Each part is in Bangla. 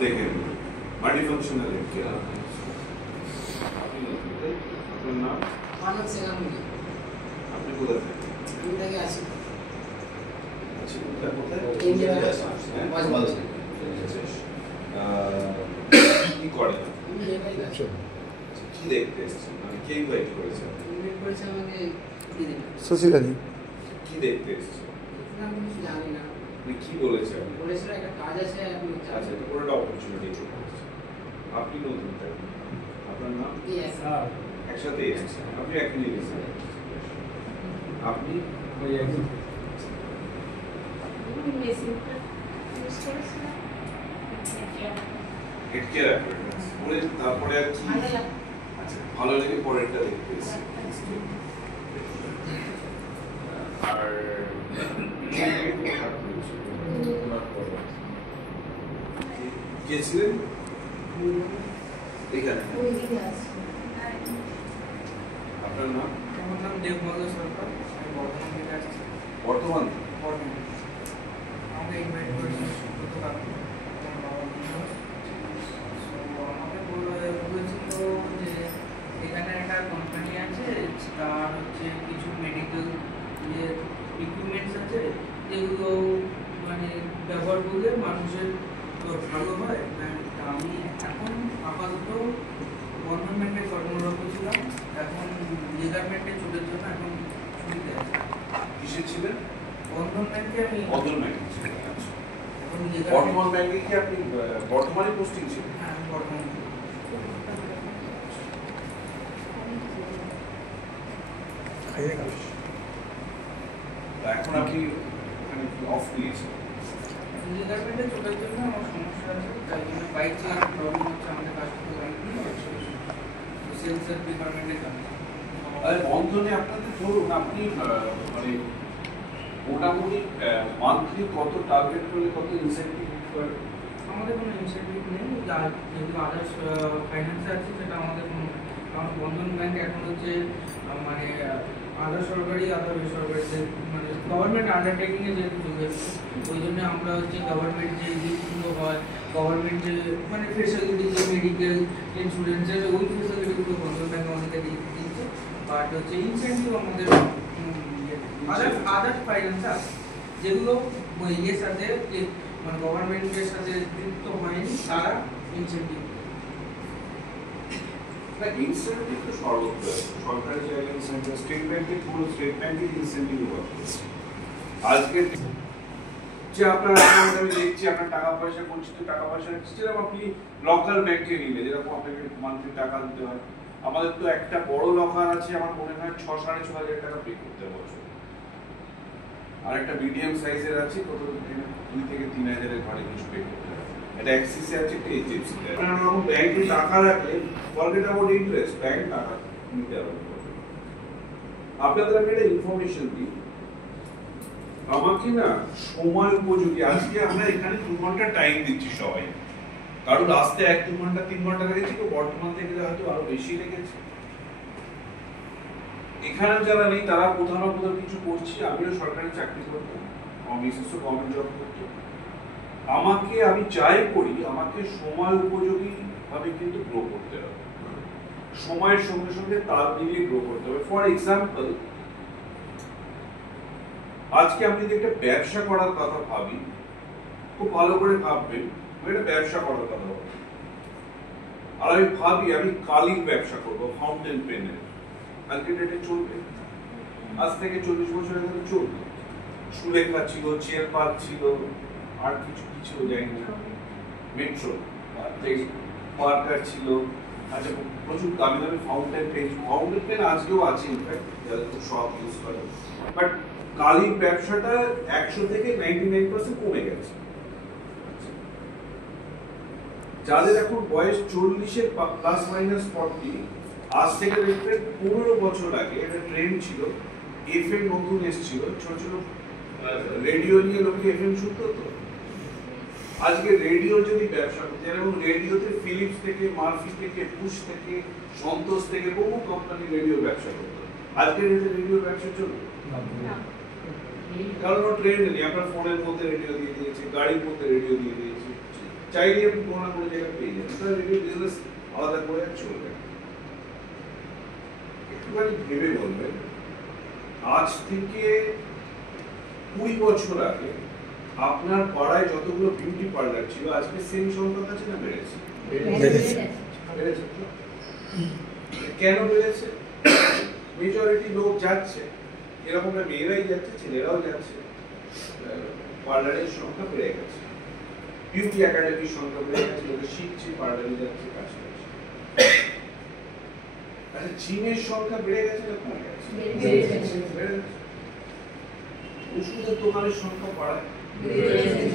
দেখে নিন মাল্টিফাংশনাল হেডকেয়ার। আপনি আপনার নাম? মানব সেনামুনি। আপনি কোথায় থাকেন? আমি থেকে আছি। আচ্ছা, কোথায়? ইন্ডিয়াতে আছি। কি করেন? আমি একাই আছি। কি দেখতে এসেছেন? মানে কে ইনভাইট করেছে? ইনভাইট করেছে আমাকে দিদি। সুশীলাজি। কি দেখতে এসেছেন? আমি কিছু জানি না। আপনি কি বলেছেন? বলেছিল একটা কাজ আছে আপনি আচ্ছা, এটা পুরোটা অপরচুনিটি। আপনি নতুন থাকেন। আপনার নাম? ইয়েস। একসাথে এসেছেন। আপনি একই এসেছেন। আপনি ওই একজন হেডকেয়ার অ্যাপারেটস বলে তারপরে আর কি? আচ্ছা, ভালো লেগে পরেরটা দেখতে এসেছি। আর গেছিলেন এখানে? আপনার নাম? আমার নাম দেবমাধব সরকার, আমি বর্ধমান থেকে আসছি। বর্তমান বর্ধমান আমাকে ইনভাইট করেছে গতকাল আমার বাবা বন্ধু। তো আমাকে বলেছিল যে এখানে একটা কোম্পানি আছে, তার হচ্ছে কিছু মেডিকেল যে ইকুইপমেন্টস আছে যেগুলো মানে ব্যবহার করলে মানুষের ভালো হয়। আমি এখন আপাতত বন্ধন ব্যাংকে কর্মরত ছিলাম, এখন লিগারমেন্টে চুলের জন্য এখন ছুটিতে আছি। কিসে ছিলেন? বন্ধন ব্যাংকে আমি বন্ধন ব্যাংকে ছিলেন। আচ্ছা, এখন বর্তমান ব্যাংকে কি আপনি বর্তমানে পোস্টিং ছিলেন? হ্যাঁ আমি বর্ধমান। এখন আপনি অফ নিয়েছেন? লিগারমেন্টে চুলের জন্য আমার সমস্যা আছে, তাই জন্য বাইক চালানোর প্রবলেম হচ্ছে, আমাদের কাজ করতে পারিনি। সেলসের ডিপার্টমেন্টে কাজ। আরে বন্ধনে আপনাদের ধরুন আপনি মানে মোটামুটি মান্থলি কত টার্গেট করলে কত ইনসেন্টিভ পান? আমাদের কোনো ইনসেন্টিভ নেই, যেহেতু আদার্স ফাইন্যান্সে আছে সেটা আমাদের কোনো, কারণ বন্ধন ব্যাংক এখন হচ্ছে মানে আধা সরকারি আধা বেসরকারি, মানে গভর্নমেন্ট আন্ডারটেকিংয়ে যেহেতু চলে এসছে, ওই জন্য আমরা হচ্ছে গভর্নমেন্ট যে লিস্টগুলো হয়, গভর্নমেন্ট যে মানে ফেসিলিটি যে মেডিকেল ইন্স্যুরেন্সের ওই ফেসিলিটিগুলো বন্ধন ব্যাংক আমাদেরকে দিচ্ছে, বাট হচ্ছে ইনসেন্টিভ আমাদের আদার্স ফাইন্যান্সে আছে যেগুলো ইয়ের সাথে যে মানে গভর্নমেন্টের সাথে যুক্ত হয়নি, তারা ইনসেন্টিভ। না, ইনসেন্টিভ তো সর্বত্র আছে। সরকারি জায়গায় ইনসেন্টিভ, স্টেট ব্যাংকের পুরো স্টেট ব্যাংকের ইনসেন্টিভ আজকে যে আপনার অ্যাকাউন্টে আমি দেখছি আপনার টাকা পয়সা বঞ্চিত, টাকা পয়সা যেরকম আপনি লোকাল ব্যাংকে নিলে যেরকম আপনাকে মান্থলি টাকা দিতে হয়, আমাদের তো একটা বড় লকার আছে, আমার মনে হয় 6,500 টাকা পে করতে বছর। আর একটা মিডিয়াম সাইজের আছে কত 2 থেকে 3,000 এর ঘরে কিছু পে করতে হয়। এটা অ্যাক্সিসে আছে, একটা এইচডিএফসি তে। আপনারা যখন ব্যাংকে টাকা রাখলে ফরগেট অ্যাবাউট ইন্টারেস্ট, ব্যাংক টাকা নিতে হবে। আপনাদের আমি একটা ইনফরমেশন দিই, আমাকে না সময় উপযোগী, আজকে আমরা এখানে 2 ঘন্টা টাইম দিচ্ছি সবাই, কারণ আসতে 1-2 ঘন্টা 3 ঘন্টা লেগেছে, তো বর্তমান থেকে হয়তো আরো বেশি লেগেছে। এখানে যারা নেই তারা কোথাও না কোথাও কিছু করছি, আমিও সরকারি চাকরি করতাম, আমার মিসেসও গভর্নমেন্ট জব করতো। আমাকে আমি যাই করি আমাকে সময় উপযোগী ভাবে কিন্তু গ্রো করতে হবে, সময়ের সঙ্গে সঙ্গে তাল মিলিয়ে গ্রো করতে হবে। ফর এক্সাম্পল, আজকে আমি যদি একটা ব্যবসা করার কথা ভাবি, খুব ভালো করে ভাববেন, আমি একটা ব্যবসা করার কথা ভাবি, আর আমি ভাবি আমি কালির ব্যবসা করবো, ফাউন্টেন পেনের, আজকে ডেটে চলবে, আজ থেকে 40 বছর আগে চলবে। সুলেখা ছিল, চেয়ার পার্ক ছিল, আর কিছু কিছু জানি না, মেট্রো পার্কার ছিল। আচ্ছা, প্রচুর দামি দামি ফাউন্টেন পেন আজকেও আছে, ইনফ্যাক্ট যারা খুব শখ ইউজ করে। বাট কালির ব্যবসাটা 100 থেকে 99% কমে গেছে। যাদের এখন বয়স 40-এর প্লাস মাইনাস 40, আজ থেকে দেখবেন 15 বছর আগে একটা ট্রেন্ড ছিল, এফএম নতুন এসেছিল, ছোট ছোট রেডিও নিয়ে লোকে এফএম শুনতো। তো আজকে রেডিও যদি ব্যবসা করতে, যেমন রেডিওতে ফিলিপস থেকে, মার্ফি থেকে, বুশ থেকে, সন্তোষ থেকে বহু কোম্পানি রেডিও ব্যবসা করতো। আজকে রেডিও ব্যবসা চলবে, কারণ ও ট্রেন্ড নেই। আপনার ফোনের মধ্যে রেডিও দিয়ে দিয়েছে, গাড়ির মধ্যে রেডিও দিয়ে দিয়েছে, চাইলে আপনি কোনো না কোনো জায়গায় পেয়ে যাবেন, তাহলে এই বিজনেস আলাদা করে আর চলবে না। একটুখানি ভেবে বলবেন, আজ থেকে 20 বছর আগে আপনার পাড়ায় যতগুলো বিউটি পার্লার ছিল আজকে সেম সংখ্যা আছে না বেড়েছে? বেড়েছে। কেন বেড়েছে? মেজরিটি লোক যাচ্ছে, এরকম না মেয়েরাই যাচ্ছে, ছেলেরাও যাচ্ছে, পার্লারের সংখ্যা বেড়ে গেছে, বিউটি একাডেমির সংখ্যা বেড়ে গেছে, লোকে শিখছে, পার্লারে যাচ্ছে, কাজ করছে। আচ্ছা, জিমের সংখ্যা বেড়ে গেছে না কমে গেছে? বেড়ে গেছে। ওষুধের দোকানের সংখ্যা বাড়ায়,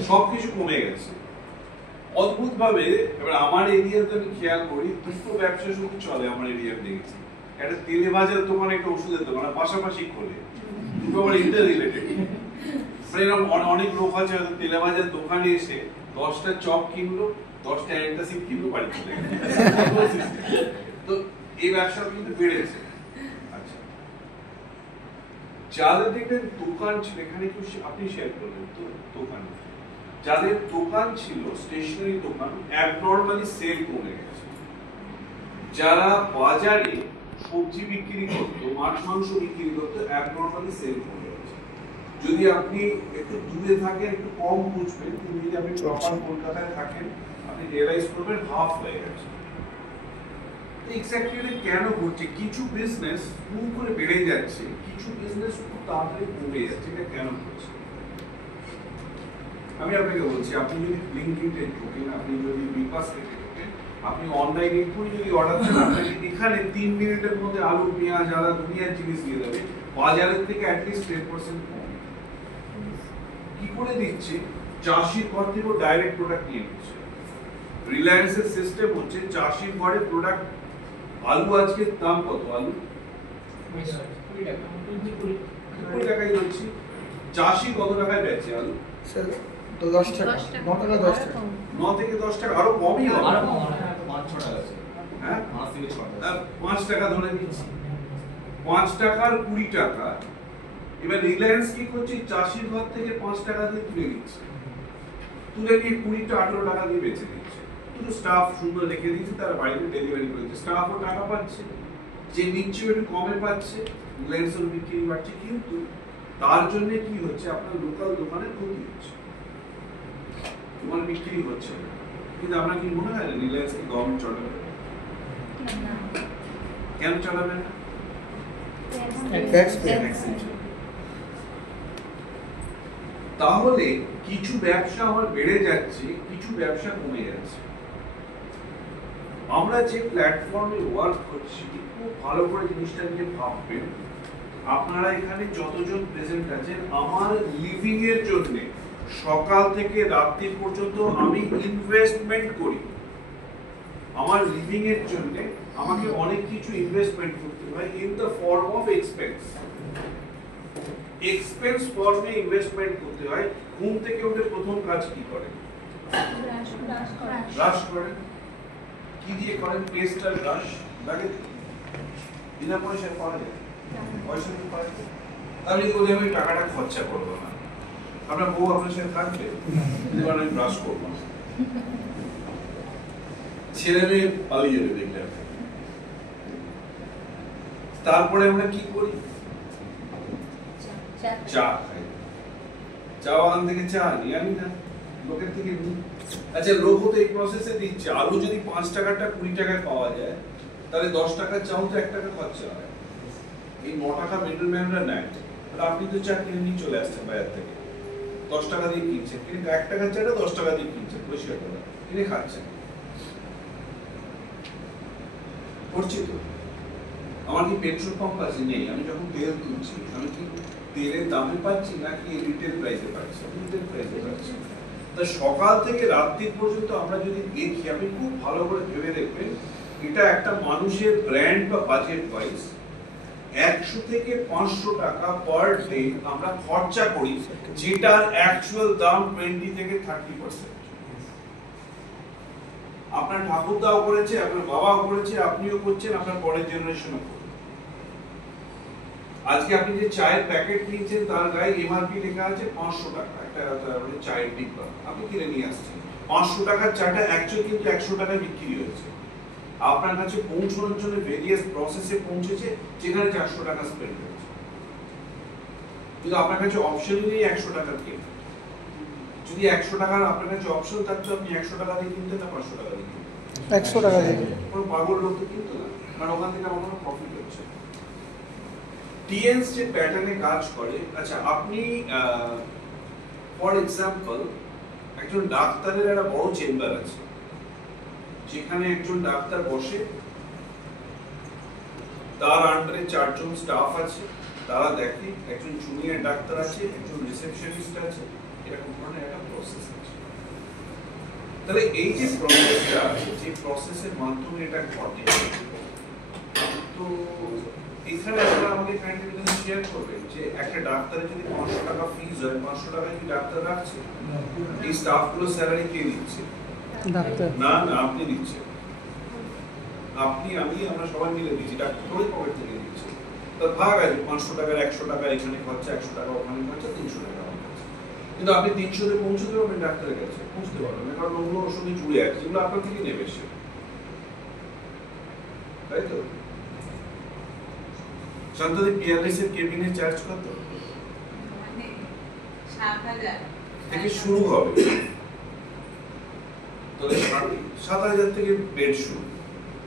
সবকিছু কমে গেছে অদ্ভুত ভাবে। এবার আমার এরিয়াতে আমি খেয়াল করি, দুটো ব্যবসা শুধু চলে আমার এরিয়াতে দেখেছি, একটা তেলে ভাজার দোকান, একটা ওষুধের দোকান, পাশাপাশি খোলে, দুটো আবার ইন্টার রিলেটেড। এরকম অনেক লোক আছে হয়তো তেলে ভাজার দোকানে এসে 10টা চপ কিনলো, 10টা অ্যান্টাসিড কিনলো, বাড়ি চলে গেল। তো এই ব্যবসা কিন্তু বেড়েছে। আচ্ছা, যাদের দেখবেন দোকান ছিল, এখানে একটু আপনি শেয়ার করবেন তো, দোকান যাদের দোকান ছিল, স্টেশনারি দোকান, অ্যাবনর্মালি সেল কমে গেছে। যারা বাজারে সবজি বিক্রি করতো, মাছ মাংস বিক্রি করতো, অ্যাবনর্মালি সেল কমে গেছে। যদি আপনি একটু দূরে থাকেন, একটু কম বুঝবেন, কিন্তু যদি আপনি প্রপার কলকাতায় থাকেন, আপনি রিয়েলাইজ করবেন হাফ হয়ে গেছে। এক্স্যাক্টলি কেন ঘটছে? কিছু বিজনেস খুব করে বেড়ে যাচ্ছে, কিছু বিজনেস খুব তাড়াতাড়ি কমে যাচ্ছে, এটা কেন ঘটছে? আমি আপনাকে বলছি, আপনি যদি ব্লিঙ্কিটে ঢোকেন, আপনি যদি বিপাশাতে ঢোকেন, আপনি অনলাইনে এক্ষুনি যদি অর্ডার দেন, আপনাকে এখানে 3 মিনিটের মধ্যে আলু, পেঁয়াজ, আদা, দুনিয়ার জিনিস দিয়ে দেবে, বাজারের থেকে অ্যাটলিস্ট 10% কম। কি করে দিচ্ছে? চাষির ঘর থেকে ডাইরেক্ট প্রোডাক্ট নিয়ে নিচ্ছে। রিলায়েন্সের সিস্টেম হচ্ছে চাষির ঘরে প্রোডাক্ট। আলু আজকে দাম কত? আলু 20 টাকাই হচ্ছে। চাষি কত টাকায় বেচে আলু? 10 টাকা, 9 টাকা, 10 টাকা, 9 থেকে 10 টাকা, আরো কমই হবে। আরো কম হয়, 5-6 টাকা আছে। হ্যাঁ, 5 থেকে 6 টাকা। 5 টাকা ধরে নিচ্ছি, 5 টাকার 20 টাকা। এবার রিলায়েন্স কি করছে? চাষির ঘর থেকে 5 টাকা দিয়ে তুলে নিচ্ছে, তুলে নিয়ে 20টা 18 টাকা দিয়ে বেচে দিচ্ছে। শুধু স্টাফ সুন্দর রেখে দিচ্ছে, তারা বাড়িতে ডেলিভারি করছে, স্টাফও টাকা পাচ্ছে, যে নিচ্ছে একটু কমে পাচ্ছে, রিলায়েন্সের বিক্রি বাড়ছে। কিন্তু তার জন্য কি হচ্ছে? আপনার লোকাল দোকানের ক্ষতি হচ্ছে, তোমার বিক্রি হচ্ছে না। কিন্তু আপনার কি মনে হয় না রিলায়েন্স কি গভর্নমেন্ট চালাবে? কেন চালাবে না? Tax pay. তাহলে কিছু ব্যবসা আমার বেড়ে যাচ্ছে, কিছু ব্যবসা কমে যাচ্ছে। আমরা যে প্ল্যাটফর্মে ওয়ার্ক করছি, খুব ভালো করে জিনিসটা নিয়ে ভাববেন। আপনারা এখানে যতজন প্রেজেন্ট আছেন, আমার লিভিং এর জন্য সকাল থেকে রাত্রি পর্যন্ত আমি ইনভেস্টমেন্ট করি। আমার লিভিং এর জন্য আমাকে অনেক কিছু ইনভেস্টমেন্ট করতে হয় in the form of expense. Expense ফর্মে ইনভেস্টমেন্ট করতে হয়। ঘুম থেকে উঠে প্রথম কাজ কি করেন? ব্রাশ করেন। কি দিয়ে করেন? পেস্ট আর ব্রাশ লাগে। বিনা পয়সায় করা যায়? পয়সা দিয়ে করা যায়? তাহলে কি বলি আমি টাকাটা খরচা করবো না? আপনার বউ আপনার সাথে থাকবে, এবার আমি ব্রাশ করবো না, ছেলে মেয়ে পালিয়ে যাবে দেখলে। তারপরে আমরা কি করি? চা খাই। চা বাগান থেকে চা নিয়ে আনি না, লোকের থেকে নিই। আচ্ছা, লোকও তো এই প্রসেসে দিচ্ছে। আলু যদি 5 টাকাটা 20 টাকায় পাওয়া যায়, তাহলে 10 টাকার চাও তো 1 টাকা খরচা হয়। এই 9 টাকা মিডলম্যানরা নেয়। তাহলে আপনি তো চা কিনে নিয়ে চলে আসছেন বাজার থেকে, 10 টাকা দিয়ে কিনছেন, কিন্তু 1 টাকার চাটা 10 টাকা দিয়ে কিনছেন, পরিষ্কার করে কিনে খাচ্ছেন। করছি তো। আমার কি পেট্রোল পাম্প আছে? নেই। আমি যখন তেল কিনছি, আমি কি তেলের দামে পাচ্ছি নাকি রিটেল প্রাইসে পাচ্ছি? রিটেল প্রাইসে পাচ্ছি। তা সকাল থেকে রাত্রি পর্যন্ত আমরা যদি দেখি, আপনি খুব ভালো করে ভেবে দেখবেন, এটা একটা মানুষের ব্র্যান্ড বা বাজেট ওয়াইজ 100 থেকে 500 টাকা পার ডে আমরা খরচা করি, যেটার অ্যাকচুয়াল দাম 20 থেকে 30%। আপনার ঠাকুরদাও করেছে, আপনার বাবাও করেছে, আপনিও করছেন, আপনার পরের জেনারেশনও করবে। আজকে আপনি যে চায়ের প্যাকেট কিনছেন, তার গায়ে এমআরপি লেখা আছে 500 টাকা, একটা চায়ের ডিব্বা আপনি কিনে নিয়ে আসছেন, 500 টাকার চাটা অ্যাকচুয়ালি কিন্তু 100 টাকায় বিক্রি হয়েছে, আপনার কাছে পৌঁছানোর জন্য ভেরিয়াস প্রসেসে পৌঁছেছে যেখানে 400 টাকা স্পেন্ড হয়েছে, কিন্তু আপনার কাছে অপশনই নেই 100 টাকার কেনা। যদি 100 টাকার আপনার কাছে অপশন থাকতো আপনি 100 টাকা দিয়ে কিনতেন না 500 টাকা দিয়ে কিনতেন? 100 টাকা দিয়ে। কোনো পাগল লোক তো কিনতো না, কারণ ওখান থেকে আমার কোনো প্রফিট হচ্ছে। টিএনস যে প্যাটার্নে কাজ করে, আচ্ছা আপনি ফর এক্সাম্পল একজন ডাক্তারের একটা বড় চেম্বার আছে যেখানে একজন ডাক্তার বসে, তার আন্ডারে 4 জন স্টাফ আছে, তারা দেখে, একজন জুনিয়র ডাক্তার আছে, একজন রিসেপশনিস্ট আছে, এরকম ধরনের একটা প্রসেস আছে। তাহলে এই যে প্রসেসটা আছে, যে প্রসেসের মাধ্যমে এটা ঘটে, তো এখানে আপনারা আমাকে কাইন্ডলি শেয়ার করবেন যে একটা ডাক্তারের যদি 500 টাকা ফিজ হয়, 500 টাকা কি ডাক্তার রাখছে? এই স্টাফগুলো স্যালারি কে দিচ্ছে? ডাক্তার। না না, আপনি দিচ্ছেন, আপনি আমি আমরা সবাই মিলে দিচ্ছি, ডাক্তার থোড়ি পকেট থেকে দিচ্ছে। তার ভাগ আছে, 500 টাকার 100 টাকা এখানে খরচা, 100 টাকা ওখানে খরচা, 300 টাকা আমার কাছে। কিন্তু আপনি 300 তে পৌঁছতে পারবেন ডাক্তারের কাছে? পৌঁছতে পারবেন না, কারণ ওগুলো ওর সঙ্গে জুড়ে আছে, যেগুলো আপনার থেকে নেবে সে, তাই তো? শান্তদি পিয়ারলেস এর কেবিনে চার্জ কত? মানে 7,000 থেকে শুরু হবে, তাহলে 7,000 থেকে বেড শুরু।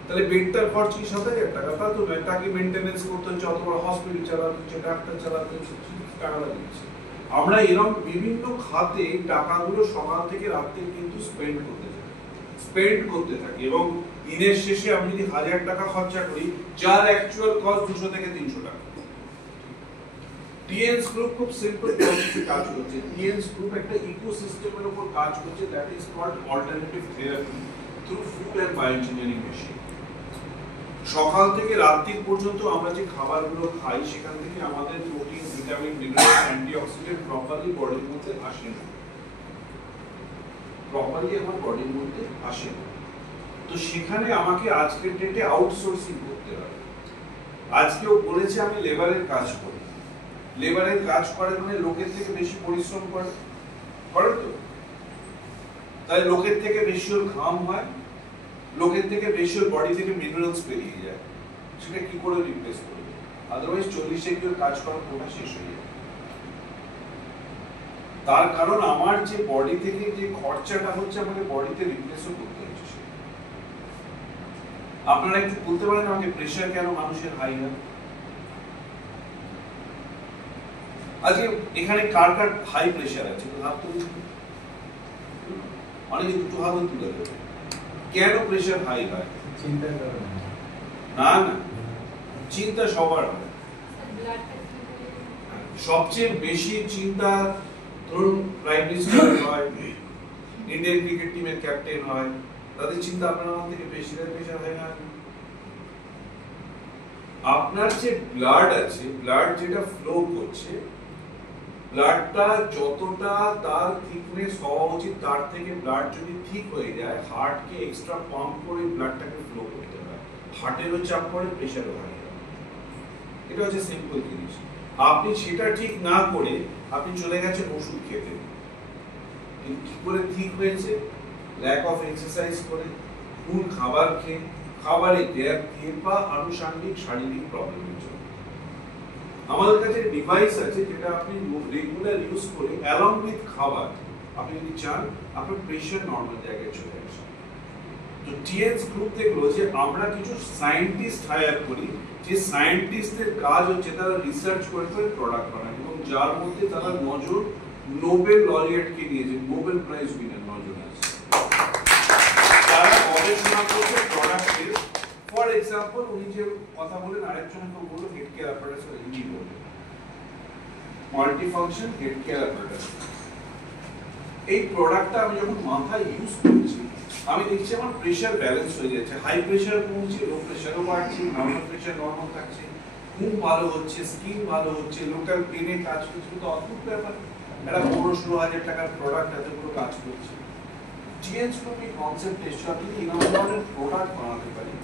তাহলে বেডটার খরচ কি 7,000 টাকা? তা তো নয়, তাকে মেইনটেনেন্স করতে হচ্ছে, অথবা হসপিটাল চালাতে হচ্ছে, ডাক্তার চালাতে হচ্ছে, টাকা লাগিয়েছে। আমরা এরকম বিভিন্ন খাতে টাকাগুলো সকাল থেকে রাতে কিন্তু স্পেন্ড করতে থাকি এবং দিনের শেষে আমি যদি 1000 টাকা খরচা করি, যার অ্যাকচুয়াল কস্ট 200 থেকে 300 টাকা। টিএনস গ্রুপ খুব সিম্পল প্রসেসে কাজ করছে। টিএনস গ্রুপ একটা ইকোসিস্টেমের উপর কাজ করছে, that is called alternative therapy through food and bioengineering machine. সকাল থেকে রাত্রি পর্যন্ত আমরা যে খাবারগুলো খাই, সেখান থেকে আমাদের protein, vitamin, mineral, antioxidant properly বডির মধ্যে আসে না, প্রপারলি আমার বডির মধ্যে আসে না। তো সেখানে আমাকে আজকের ডেটে আউটসোর্সিং করতে হবে। আজকেও বলেছে আমি লেবারের কাজ করি, লেবারের কাজ করে মানে লোকের থেকে বেশি পরিশ্রম করে তো, তাই লোকের থেকে বেশি ওর ঘাম হয়, লোকের থেকে বেশি ওর বডি থেকে মিনারেলস বেরিয়ে যায়, সেটা কি করে রিপ্লেস করবে? আদারওয়াইজ 40 এর কাজ করার কোটা শেষ হয়ে যাবে। তার কারণ আমার যে বডি থেকে যে খরচাটা হচ্ছে, আমাকে বডিতে রিপ্লেসও করতে হচ্ছে। আপনারা একটু বলতে পারেন আমাকে প্রেশার কেন মানুষের হাই হয়? আজকে এখানে কার কার হাই প্রেশার আছে তো হাত তুলে, অনেকে দুটো হাত তুলে দেবে। কেন প্রেশার হাই হয়? চিন্তার কারণে না না, চিন্তা সবার হয়। সবচেয়ে বেশি চিন্তা ধরুন প্রাইম মিনিস্টার হয়, ইন্ডিয়ান ক্রিকেট টিমের ক্যাপ্টেন হয়, তাদের চিন্তা আপনার আমার থেকে বেশি, প্রেশার হয় না। আপনার যে ব্লাড আছে, ব্লাড যেটা ফ্লো করছে, ব্লাডটা যতটা তার থিকনেস হওয়া উচিত তার থেকে ব্লাড যদি ঠিক হয়ে যায়, হার্টকে এক্সট্রা পাম্প করে ব্লাডটাকে ফ্লো করতে হয়, হার্টেরও চাপ পড়ে, প্রেশারও হাই হয়। এটা হচ্ছে সিম্পল জিনিস। আপনি সেটা ঠিক না করে আপনি চলে গেছেন ওষুধ খেতে, কিন্তু কি করে ঠিক হয়েছে? ল্যাক অফ এক্সারসাইজ করে, ভুল খাবার খেয়ে, খাবারে গ্যাপ দিয়ে বা আনুষঙ্গিক শারীরিক প্রবলেমের জন্য। আমাদের কাছে ডিভাইস আছে যেটা আপনি রেগুলার ইউজ করে অ্যালং উইথ খাবার আপনি যদি চান আপনার প্রেশার নর্মাল জায়গায় চলে আসে। তো টিএনস গ্রুপ দেখলো যে আমরা কিছু সায়েন্টিস্ট হায়ার করি, যে সায়েন্টিস্টদের কাজ হচ্ছে তারা রিসার্চ করে করে প্রোডাক্ট বানায়, এবং যার মধ্যে তারা নজর নোবেল লরিয়েটকে নিয়েছে, নোবেল প্রাইজ উইনার নজর আছে। তারা গবেষণা করছে প্রোডাক্টের। ফর এক্সাম্পল উনি যে কথা বলেন, আরেকজনকে বললো হেড কেয়ার অ্যাপারেটাস, ইনি বললেন multi function head care apparatus. এই প্রোডাক্টটা আমি যখন মাথায় ইউজ করছি, আমি দেখছি আমার প্রেশার ব্যালেন্স হয়ে যাচ্ছে, হাই প্রেশার কমছে, লো প্রেশারও বাড়ছে, নর্মাল প্রেশার নর্মাল থাকছে, ঘুম ভালো হচ্ছে, স্কিন ভালো হচ্ছে, লোকাল পেনে কাজ করছে। তো অদ্ভুত ব্যাপার, একটা 15-16 টাকার প্রোডাক্ট এতগুলো কাজ করছে। টিএনস গ্রুপ এই কনসেপ্ট এসে আপনি এরকম ধরনের প্রোডাক্ট বানাতে পারেন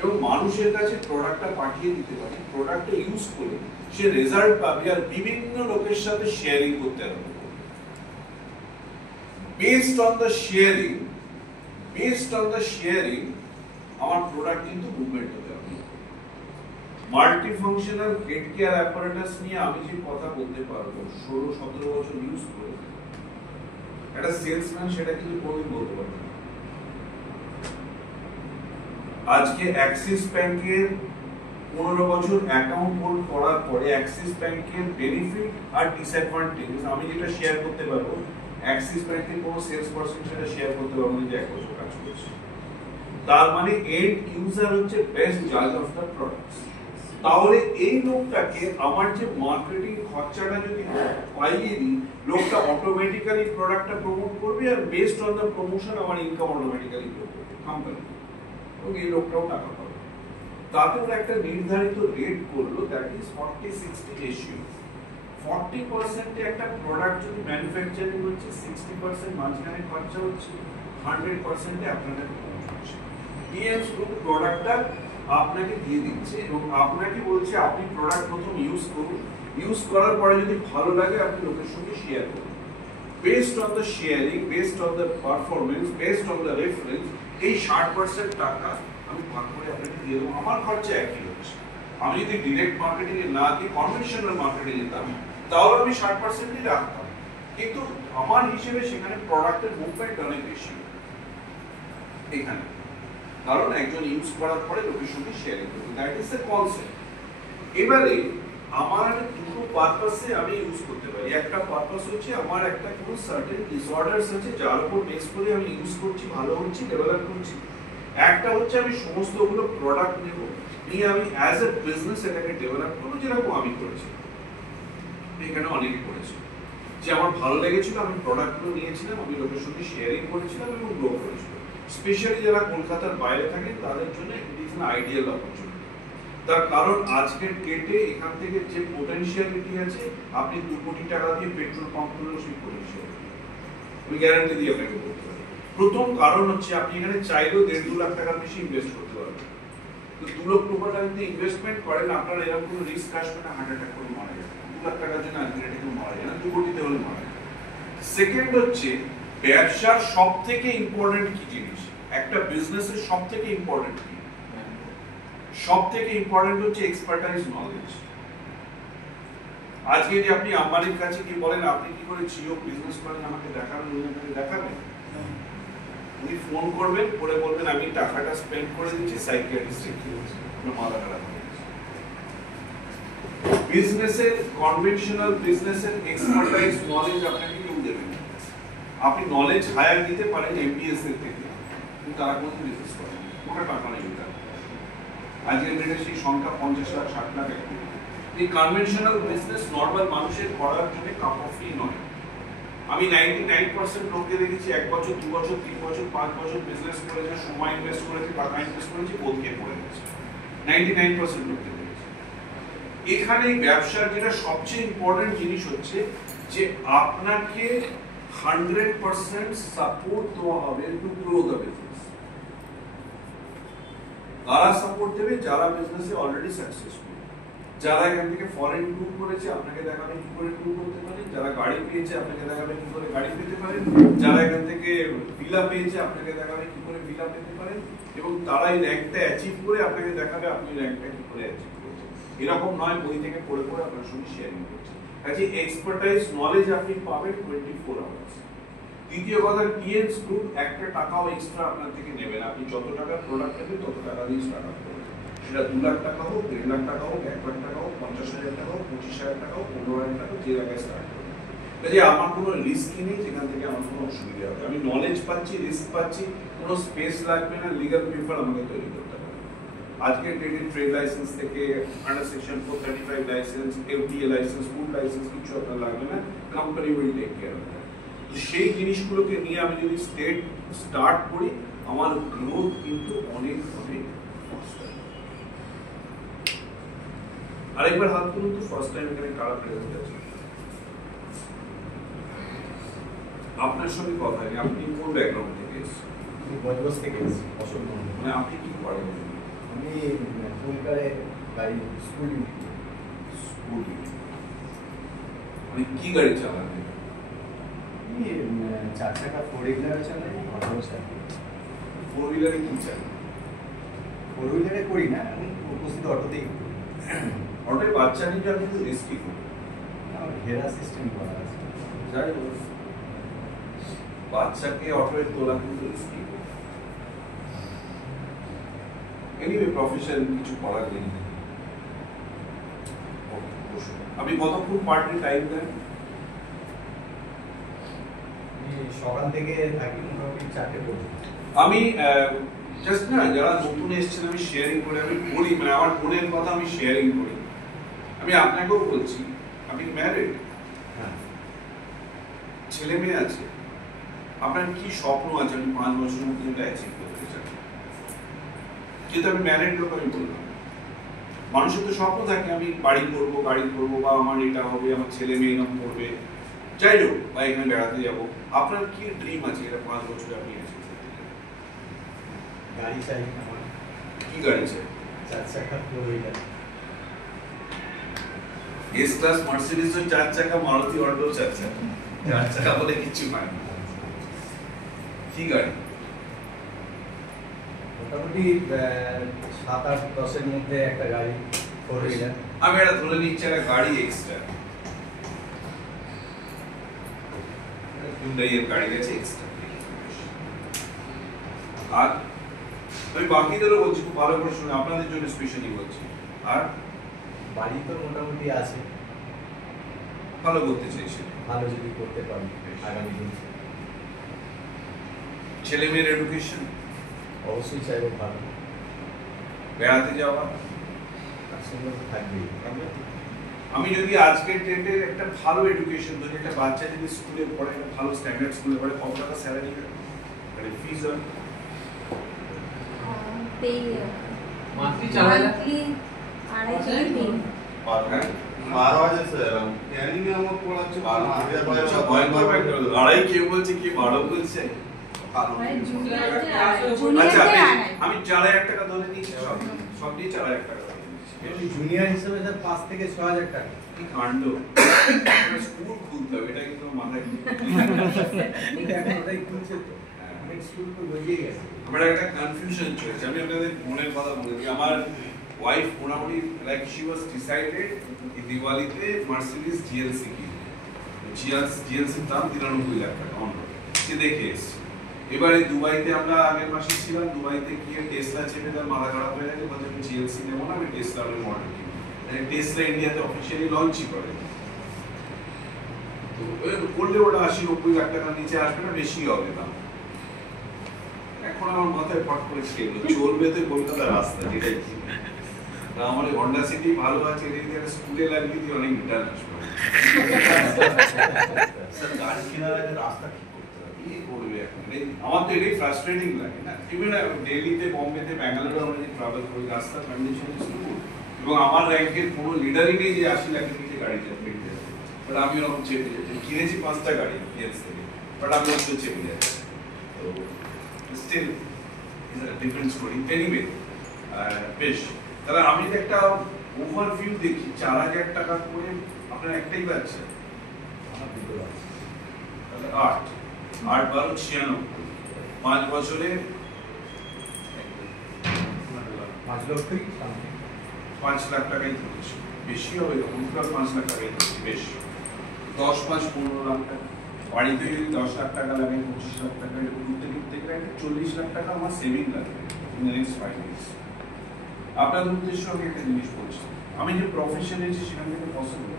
এবং মানুষের কাছে প্রোডাক্টটা পাঠিয়ে দিতে পারেন, প্রোডাক্টটা ইউজ করে সে রেজাল্ট পাবে আর বিভিন্ন লোকের সাথে শেয়ারিং করতে আরম্ভ করবে। based on the sharing আমার প্রোডাক্ট কিন্তু মুভমেন্ট হতে হবে। Multi functional head care apparatus নিয়ে আমি যে কথা বলতে পারবো 16-17 বছর ইউজ করে, একটা সেলসম্যান সেটা কিন্তু কোনোদিন বলতে পারবে না। আজকে অ্যাক্সিস ব্যাংকের 15 বছর অ্যাকাউন্ট হোল্ড করার পরে অ্যাক্সিস ব্যাংকের বেনিফিট আর ডিসঅ্যাডভান্টেজ আমি যেটা শেয়ার করতে পারবো, অ্যাক্সিস ব্যাংকের কোনো সেলস পারসন সেটা শেয়ার করতে পারবো না যে 1 বছর কাজ করছে। তার মানে এন্ড ইউজার হচ্ছে বেস্ট জাজ অফ দ্য প্রোডাক্টস। তাহলে এই লোকটাকে আমার যে মার্কেটিং খরচাটা যদি পাইয়ে দিই, লোকটা অটোমেটিক্যালি প্রোডাক্টটা প্রমোট করবে are based on the promotion আমার ইনকাম অটোমেটিক্যালি গ্রো করবে কোম্পানি, এবং এই লোকটাও টাকা পাবে। তাতে ওরা একটা নির্ধারিত রেট করলো, দ্যাট ইজ 40-60 রেশিও। 40% একটা প্রোডাক্ট যদি ম্যানুফ্যাকচারিং হচ্ছে, 60% মাঝখানে খরচা হচ্ছে, 100% আপনাদের পৌঁছাচ্ছে। ডিএস গ্রুপ প্রোডাক্টটা আপনাকে দিয়ে দিচ্ছে এবং আপনাকে বলছে আপনি প্রোডাক্ট প্রথম ইউজ করুন, ইউজ করার পরে যদি ভালো লাগে আপনি লোকের সঙ্গে শেয়ার করুন। Based on the sharing, based on the performance, based on the reference, এই 60% টাকা আমি ভাগ করে আপনাকে দিয়ে দেবো। আমার খরচা একই হচ্ছে। আমি যদি ডিরেক্ট মার্কেটিং এ না দিয়ে কনভেনশনাল মার্কেটিং যেতাম, তাহলে আমি 60%ই রাখতাম, কিন্তু আমার হিসেবে সেখানে প্রোডাক্টের মুভমেন্ট অনেক বেশি এখানে, কারণ একজন ইউজ করার পরে লোকের সঙ্গে শেয়ারিং করবে। That is the concept. এবারে আমার দুটো পারপাসে আমি ইউজ করতে পারি। একটা পারপাস হচ্ছে আমার একটা কোনো সার্টেন ডিসঅর্ডারস আছে যার উপর বেস করে আমি ইউজ করছি, ভালো হচ্ছে, ডেভেলপ করছি। একটা হচ্ছে আমি সমস্তগুলো প্রোডাক্ট নেব, নিয়ে আমি অ্যাজ এ বিজনেস এটাকে ডেভেলপ করবো, যেরকম আমি করেছি, এখানে অনেকে করেছে। যে আমার ভালো লেগেছিল, আমি প্রোডাক্টগুলো নিয়েছিলাম, আমি লোকের সঙ্গে শেয়ারিং করেছিলাম এবং গ্রো করেছিলাম। স্পেশালি যারা কলকাতার বাইরে থাকে তাদের জন্য it is an ideal opportunity. তার কারণ আজকের ডেটে এখান থেকে যে পোটেনশিয়ালিটি আছে, আপনি 2 কোটি টাকা দিয়ে পেট্রোল পাম্প করলেও সেই পোটেনশিয়ালিটি আমি গ্যারান্টি দিয়ে আপনাকে বলতে পারি। প্রথম কারণ হচ্ছে আপনি এখানে চাইলেও 1.5-2 লাখ টাকার বেশি ইনভেস্ট করতে পারবেন। তো 2 লক্ষ টাকা যদি ইনভেস্টমেন্ট করেন, আপনার এরকম কোনো রিস্ক আসবে না হার্ট অ্যাটাক করে মারা যাবে। 2 লাখ টাকার জন্য আজকের কেউ মারা যায় না, 2 কোটিতে হলে মারা যায়। সেকেন্ড হচ্ছে ব্যবসার সব থেকে ইম্পর্টেন্ট কি জিনিস, একটা বিজনেসের সব থেকে ইম্পর্টেন্ট কি, সব থেকে ইম্পর্টেন্ট হচ্ছে এক্সপার্টাইজ নলেজ। আজকে যদি আপনি আম্বানির কাছে কি বলেন আপনি কি করে জিও বিজনেস করেন, আমাকে দেখাবেন, উনি আপনাকে দেখাবেন। উনি ফোন করবেন, করে বলবেন আমি টাকাটা স্পেন্ড করে দিচ্ছি সাইকিয়াট্রিস্টে কি হচ্ছে, আপনার মাথা খারাপ হয়ে গেছে। বিজনেসের কনভেনশনাল বিজনেসের এক্সপার্টাইজ নলেজ আপনাকে কেউ দেবেন। আপনি নলেজ হায়ার দিতে পারেন এমবিএস এর থেকে, কিন্তু তারা কোনো বিজনেস করেন না, ওটা টাকা নেই। আজকের ডেটে সেই সংখ্যা 50 লাখ 60 লাখ একটু। এই কনভেনশনাল বিজনেস নরমাল মানুষের করার জন্য কাপ অফ টি নয়। আমি 99% লোককে দেখেছি 1 বছর 2 বছর 3 বছর 5 বছর বিজনেস করেছে, সময় ইনভেস্ট করেছে, টাকা ইনভেস্ট করেছে, বোধ খেয়ে পড়ে গেছে। 99% লোককে দেখেছি। এখানে ব্যবসার যেটা সবচেয়ে ইম্পর্টেন্ট জিনিস হচ্ছে যে আপনাকে 100% সাপোর্ট দেওয়া হবে টু গ্রো দ্য বিজনেস। কারা সাপোর্ট দেবে? যারা বিজনেসে অলরেডি সাকসেসফুল, যারা এখান থেকে ফরেন ট্যুর করেছে আপনাকে দেখাবে কি করে ট্যুর করতে পারেন, যারা গাড়ি পেয়েছে আপনাকে দেখাবে কি করে গাড়ি পেতে পারেন, যারা এখান থেকে ভিলা পেয়েছে আপনাকে দেখাবে কি করে ভিলা পেতে পারেন, এবং তারা এই র্যাঙ্কটা অ্যাচিভ করে আপনাকে দেখাবে আপনি র্যাঙ্কটা কি করে অ্যাচিভ করছেন। এরকম নয় বই থেকে পড়ে পড়ে আপনার সঙ্গে শেয়ারিং করছেন। কাজে এক্সপার্টাইজ নলেজ আপনি পাবেন 24 আওয়ার্স। দ্বিতীয় কথা, টিএনস গ্রুপ একটা টাকাও এক্সট্রা আপনার থেকে নেবেন। আপনি যত টাকার প্রোডাক্ট নেবেন তত টাকা দিয়ে স্টার্ট আপ করবেন। সেটা 2 লাখ টাকা হোক, 1.5 লাখ টাকা হোক, 1 লাখ টাকা হোক, 50,000 টাকা হোক, 25,000 টাকা হোক, 15,000 টাকা, যে জায়গায় স্টার্ট করবেন। কাজে আমার কোনো রিস্কই নেই যেখান থেকে আমার কোনো অসুবিধা হবে। আমি নলেজ পাচ্ছি, রিস্ক পাচ্ছি, কোনো স্পেস লাগবে না, লিগাল পেপার আমাকে তৈরি করতে হবে। আজকের ডেটে ট্রেড লাইসেন্স থেকে under section 435 licence, FDA licence, food licence কিছু আপনার লাগবে না, company will take care of that. সেই জিনিসগুলোকে নিয়ে আমি যদি স্টার্ট করি, আমার গ্রোথ কিন্তু অনেক অনেক ফাস্ট হবে। আরেকবার হাত তুলুন তো, ফার্স্ট টাইম এখানে কারা প্রেজেন্ট আছে? আপনার সঙ্গে কথা নেই, আপনি কোন ব্যাকগ্রাউন্ড থেকে এসেছেন? আমি বজবজ থেকে এসেছি, অশোক। মানে আপনি কি করেন? আমি কলকাতায় গাড়ি স্কুল মানে কি গাড়ি চালান? আপনি 4 চাকা 4 হুইলার চালান অটো চালান? 4 হুইলারে কি চাই? 4 হুইলারে করি না, এখন উপস্থিত অটোতেই করি। অটোয় বাচ্চা নিয়ে যাওয়া কিন্তু রিস্কি খুব। আমার ঘেরা সিস্টেম করা আছে। যাই হোক, বাচ্চাকে অটোয় তোলা কিন্তু রিস্কি। এনিওয়ে প্রফেশন কিছু করার নেই। আপনি কতক্ষণ পার্টি টাইম দেন? আমি সকাল থেকে থাকি মোটামুটি 4টে পর্যন্ত। আমি জাস্ট না, যারা নতুন এসেছেন আমি শেয়ারিং করে আমি বলি, মানে আমার বোনের কথা আমি শেয়ারিং করি। আমি আপনাকেও বলছি, আপনি ম্যারিড, হ্যাঁ, ছেলে মেয়ে আছে, আপনার কি স্বপ্ন আছে আপনি 5 বছরের মধ্যে এটা অ্যাচিভ করতে চান? যেহেতু আমি ম্যারিড লোক, আমি বললাম মানুষের তো স্বপ্ন থাকে, আমি বাড়ি করবো, গাড়ি করবো, বা আমার এটা হবে, আমার ছেলে মেয়ে এরকম করবে, যাই হোক, বা এখানে বেড়াতে যাবো। আপনার কি ড্রিম আছে এটা 5 বছরে আপনি অ্যাচিভ করতে চান? গাড়ি চাই আমার, কি গাড়ি চাই? 4 চাকা 4 হুইলার। এস ক্লাস মার্সিডিজ 4 চাকা, মারুতি অল্টো 4 চাকা, 4 চাকা বলে কিছু হয় না। কি গাড়ি? মোটামুটি 7-8-10-এর মধ্যে একটা গাড়ি 4 হুইলার। আমি এটা ধরে নিচ্ছি একটা গাড়ি এক্সট্রা, হুন্ডাই এর গাড়ি আছে এক্সট্রা। আর আমি বাকিদেরও বলছি, খুব ভালো করে শুনে, আপনাদের জন্য স্পেশালি বলছি। আর বাড়ি তো মোটামুটি আছে, ভালো করতে চাইছি, ভালো যদি করতে পারি আগামী দিন। ছেলে মেয়ের এডুকেশন, অবশ্যই চাইবো ভালো, বেড়াতে যাওয়া, আর সুন্দর থাকবেই। আমি যদি আজকের ডেটে একটা ভালো এডুকেশন ধরি, একটা বাচ্চা যদি স্কুলে পড়ে, একটা ভালো স্ট্যান্ডার্ড স্কুলে পড়ে, কত টাকা স্যালারি মানে ফিজ হয়? মান্থলি 4000 मंथली 2.5 3 হ্যাঁ, 12,000 স্যার প্ল্যানিং এ আমার পড়াচ্ছে 12,000 আচ্ছা, ভয়ঙ্কর ব্যাপার। আড়াই কে বলছে, কি 12 বলছে? মানে জুনিয়র আচ্ছা, তে আমি 4,000 টাকা ধরে নিয়েছি, সব দিয়ে 4,000 টাকা ধরে নিয়েছি। এমনি জুনিয়র হিসেবে স্যার 5 থেকে 6,000 টাকা। কি কাণ্ড! স্কুল খুলতে হবে, এটা কিন্তু মাথায় এটা এখন ওটাই খুলছে তো, অনেক স্কুল তো গজিয়ে গেছে। আমার একটা কনফিউশন চলছে। আমি আপনাদের মনের কথা বলেছি, আমার ওয়াইফ মোটামুটি লাইক শি ওয়াজ ডিসাইডেড এই দিওয়ালিতে মার্সিডিজ জিএলসি কিনবে। জিএলসির দাম 93 লাখ টাকা অন রোড, সে দেখে এসেছে। এবারে দুবাইতে আমরা আগের মাসে ছিলাম, দুবাইতে গিয়ে টেসলা চেপে তার মাথা খারাপ হয়ে গেছে, বলছে আমি জিএলসি নেবো না, আমি টেসলা মডেল কিনবো। টেসলা ইন্ডিয়াতে অফিসিয়ালি লঞ্চই করে, তো করলে ওটা 80-90 লাখ টাকার নিচে আসবে না, বেশি হবে দাম। এখন আমার মাথায় ফট করে খেলো, চলবে তো কলকাতার রাস্তা, যেটাই কি আমার হন্ডা সিটি ভালো আছে, এটা যদি একটা স্কুলে লাগিয়ে দিয়ে অনেক রিটার্ন আসবে। স্যার গাড়ি কেনার আগে রাস্তা ঠিক করতে হবে। কি করবে এখন? আমার তো এটাই ফ্রাস্ট্রেটিং লাগে না। ইভেন দিল্লিতে, বোম্বেতে, ব্যাঙ্গালোরে আমরা যে ট্রাভেল করি, রাস্তার কন্ডিশন ইজ গুড, এবং আমার র্যাঙ্কের কোনো লিডারই নেই যে 80 লাখের নিচে গাড়ি চাপবে। বাট আমি ওরকম চেপে যাচ্ছি, কিনেছি 5টা গাড়ি পিএস থেকে, বাট আমি ওর চেপে যাচ্ছি। তো still is a different story. Anyway, বেশ, তাহলে আমি যদি একটা ওভারভিউ দেখি, 4,000 টাকা করে আপনার একটাই বাচ্চা, আমার দুটো আছে। তাহলে 8 12 96, 5 বছরে 5 লক্ষই সামনে। 5 লাখ টাকাই ধরছি, বেশি হবে তখন 5 লাখ টাকাই ধরছি, বেশ 10 5 15 লাখ টাকা। বাড়িতে যদি 10 লাখ টাকা লাগে, 25 লাখ টাকা, ঘুরতে ঘুরতে গেলে 40 লাখ টাকা আমার সেভিং লাগবে ইন দ্য নেক্সট 5 ইয়ার্স। আপনার উদ্দেশ্য আমি একটা জিনিস বলছি, আমি যে প্রফেশনে আছি সেখান থেকে পসিবল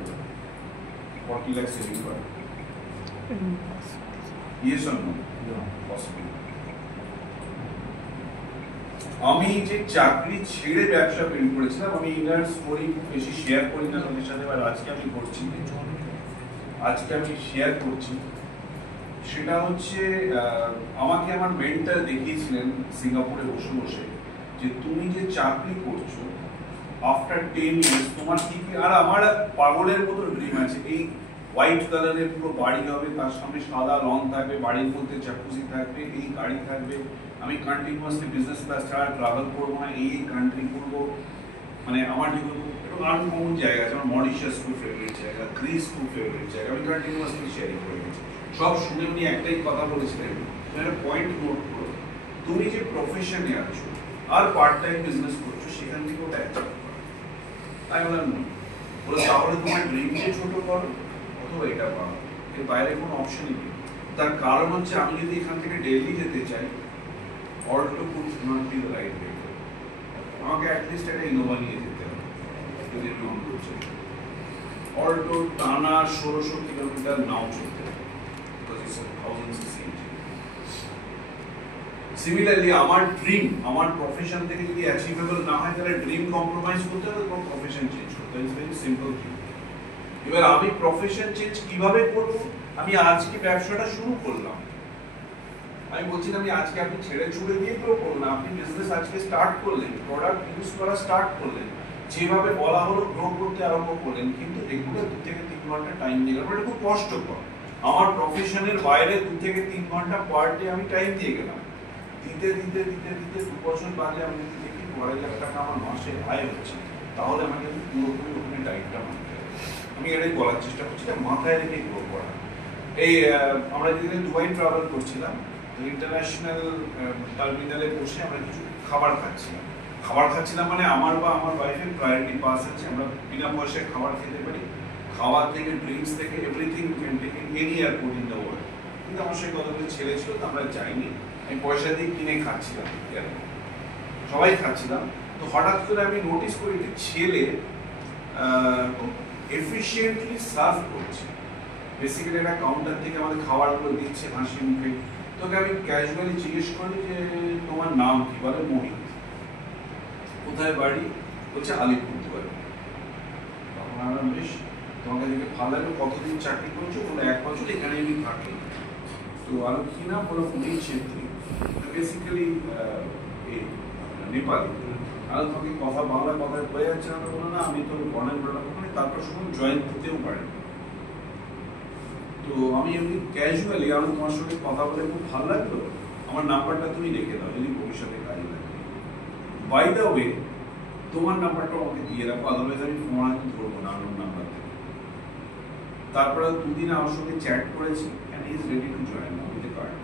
40 লাখ সেভিং করা, ইয়েস অর নো? পসিবল। আমি যে চাকরি ছেড়ে ব্যবসা বের করেছিলাম, আমি ইনার স্টোরি বেশি শেয়ার করি না ওদের সাথে, এবার আজকে আমি করছি, শেয়ার করছি। সেটা হচ্ছে আমাকে আমার মেন্টর দেখিয়েছিলেন সিঙ্গাপুরে বসে বসে, যে তুমি যে চাকরি করছো আফটার 10 ইয়ার্স তোমার কি কি। আর আমার পাগলের মতো ড্রিম আছে, এই হোয়াইট কালারের পুরো বাড়ি হবে, তার সামনে সাদা রং থাকবে, বাড়ির মধ্যে জাকুজি থাকবে, এই গাড়ি থাকবে, আমি কন্টিনিউয়াসলি বিজনেস ক্লাস ছাড়া ট্রাভেল করবো না, এই কান্ট্রি ঘুরবো। মানে আমার যেগুলো একটু আনকমন জায়গা আছে, আমার মরিশাস খুব ফেভারিট জায়গা, গ্রিস খুব ফেভারিট জায়গা, আমি কন্টিনিউয়াসলি শেয়ারিং করে গেছি। সব শুনে উনি একটাই কথা বলেছিলেন, একটা পয়েন্ট নোট করো, তুমি যে প্রফেশনে আছো আর পার্ট টাইম বিজনেস করছো সেখান থেকে ওটা অ্যাচিভ করো। তাই বললাম বলে তাহলে তোমার ড্রিমকে ছোট করো অথবা এটা বাড়ো, এর বাইরে কোনো অপশনই নেই। তার কারণ হচ্ছে আমি যদি এখান থেকে দিল্লি যেতে চাই, Alto could not be the right way, আমাকে অ্যাটলিস্ট একটা ইনোভা নিয়ে যেতে হবে যদি আমি অন করছি। অল্টো টানা 1600 কিলোমিটার নাও চলতে হবে, because it's a 1000cc engine. Similarly আমার ড্রিম আমার প্রফেশন থেকে যদি অ্যাচিভেবল না হয় তাহলে ড্রিম কম্প্রোমাইজ করতে হবে এবং প্রফেশন চেঞ্জ করতে হবে। It's very simple thing. এবার আমি প্রফেশন চেঞ্জ কিভাবে করব? আমি আজকে ব্যবসাটা শুরু করলাম, আমি বলছি না আমি আজকে আপনি ছেড়ে ছুড়ে দিয়ে গ্রো করুন না, আপনি বিজনেস আজকে স্টার্ট করলেন, প্রোডাক্ট ইউজ করা স্টার্ট করলেন, যেভাবে বলা হলো গ্রো করতে আরম্ভ করলেন, কিন্তু রেগুলার 2 থেকে 3 ঘন্টা টাইম দিয়ে গেলাম, এটা খুব কষ্টকর। আমার প্রফেশনের বাইরে 2 থেকে 3 ঘন্টা পার ডে আমি টাইম দিয়ে গেলাম, দিতে দিতে দিতে দিতে 2 বছর বাদে আমি যদি দেখি 12,000 টাকা আমার মাসে আয় হচ্ছে, তাহলে আমাকে পুরোপুরি ওখানে ডাইটটা মানতে হবে। আমি এটাই বলার চেষ্টা করছি, মাথায় রেখে গ্রো করা। এই আমরা যেদিন দুবাই ট্রাভেল করছিলাম, ইন্টারন্যাশনাল টার্মিনালে বসে আমরা কিছু খাবার খাচ্ছিলাম মানে আমার বা আমার ওয়াইফের প্রায়োরিটি পাস আছে, আমরা বিনা পয়সায় খাবার খেতে পারি, খাবার থেকে ড্রিঙ্কস থেকে everything you can take in any airport in the world. কিন্তু আমার সেই কতগুলো ছেলে ছিল তো আমরা যাইনি, আমি পয়সা দিয়ে কিনে খাচ্ছিলাম, সবাই খাচ্ছিলাম। তো হঠাৎ করে আমি নোটিস করি যে ছেলে খুব এফিশিয়েন্টলি সার্ভ করছে, বেসিক্যালি একটা কাউন্টার থেকে আমাদের খাবারগুলো দিচ্ছে হাসি মুখে। তোকে আমি ক্যাজুয়ালি জিজ্ঞেস করি যে তোমার নাম কি? বলে মোহিত। কোথায় বাড়ি? বলছে আলিপুরদুয়ারে। তখন আমরা বেশ তোমাকে দেখে ভালো লাগলো, কতদিন চাকরি করছো? বলে 1 বছর এখানে আমি থাকি। তো আরো কি নাম? বলো পুলিশ ছেত্রী, বেসিক্যালি নেপালি। আর তোমাকে কথা বাংলা কথায় বয়ে যাচ্ছে না, বলো না আমি তো বর্ণের বড় ওখানে, তারপর শুনুন জয়েন করতেও পারি। তো আমি এমনি ক্যাজুয়ালি আমি তোমার সঙ্গে কথা বলে খুব ভালো লাগলো, আমার নাম্বারটা তুমি রেখে দাও যদি ভবিষ্যতে কাজে লাগে। বাই দ্য ওয়ে তোমার নাম্বারটা আমাকে দিয়ে রাখো, আদারওয়াইজ আমি ফোন আনতে ধরবো না আমার নাম্বার থেকে। তারপরে 2 দিন আমার সঙ্গে চ্যাট করেছি and he is ready to join now with the card.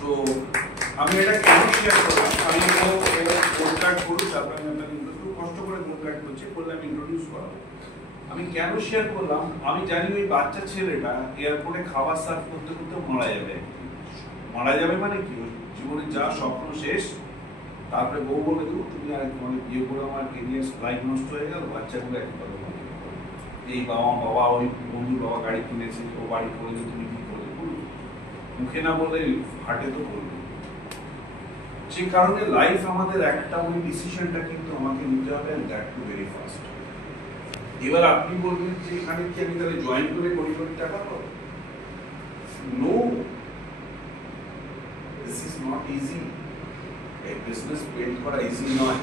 তো আমি এটা কেন শেয়ার করলাম, আমি গোল্ড কার্ড করুন, তারপরে আমি আপনাকে একটু কষ্ট করে গোল্ড কার্ড করছি, বললে আমি ইন্ট্রোডিউস করাবো। আমি কেন শেয়ার করলাম, আমি জানি ওই বাচ্চা ছেলেটা এয়ারপোর্টে খাবার সার্ভ করতে করতে মারা যাবে। মারা যাবে মানে কি, জীবনে যা স্বপ্ন শেষ। তারপরে বউ বলে দেবো তুমি আর তোমাকে বিয়ে করে আমার কেরিয়ার লাইফ নষ্ট হয়ে গেল, বাচ্চাগুলো একবার এই বাবা ওই বন্ধুর বাবা গাড়ি কিনেছে, ও বাড়ি করেছে, তুমি কি করবে বলুন? মুখে না বলে হাটে তো বলবে। যে কারণে লাইফ আমাদের একটা ওই ডিসিশনটা কিন্তু আমাকে নিতে হবে, and that too very fast. এবার আপনি বলবেন যে এখানে কি আমি তাহলে জয়েন করে কোটি কোটি টাকা পাবো? No, this is not easy. এই বিজনেস বিল্ড করা ইজি নয়,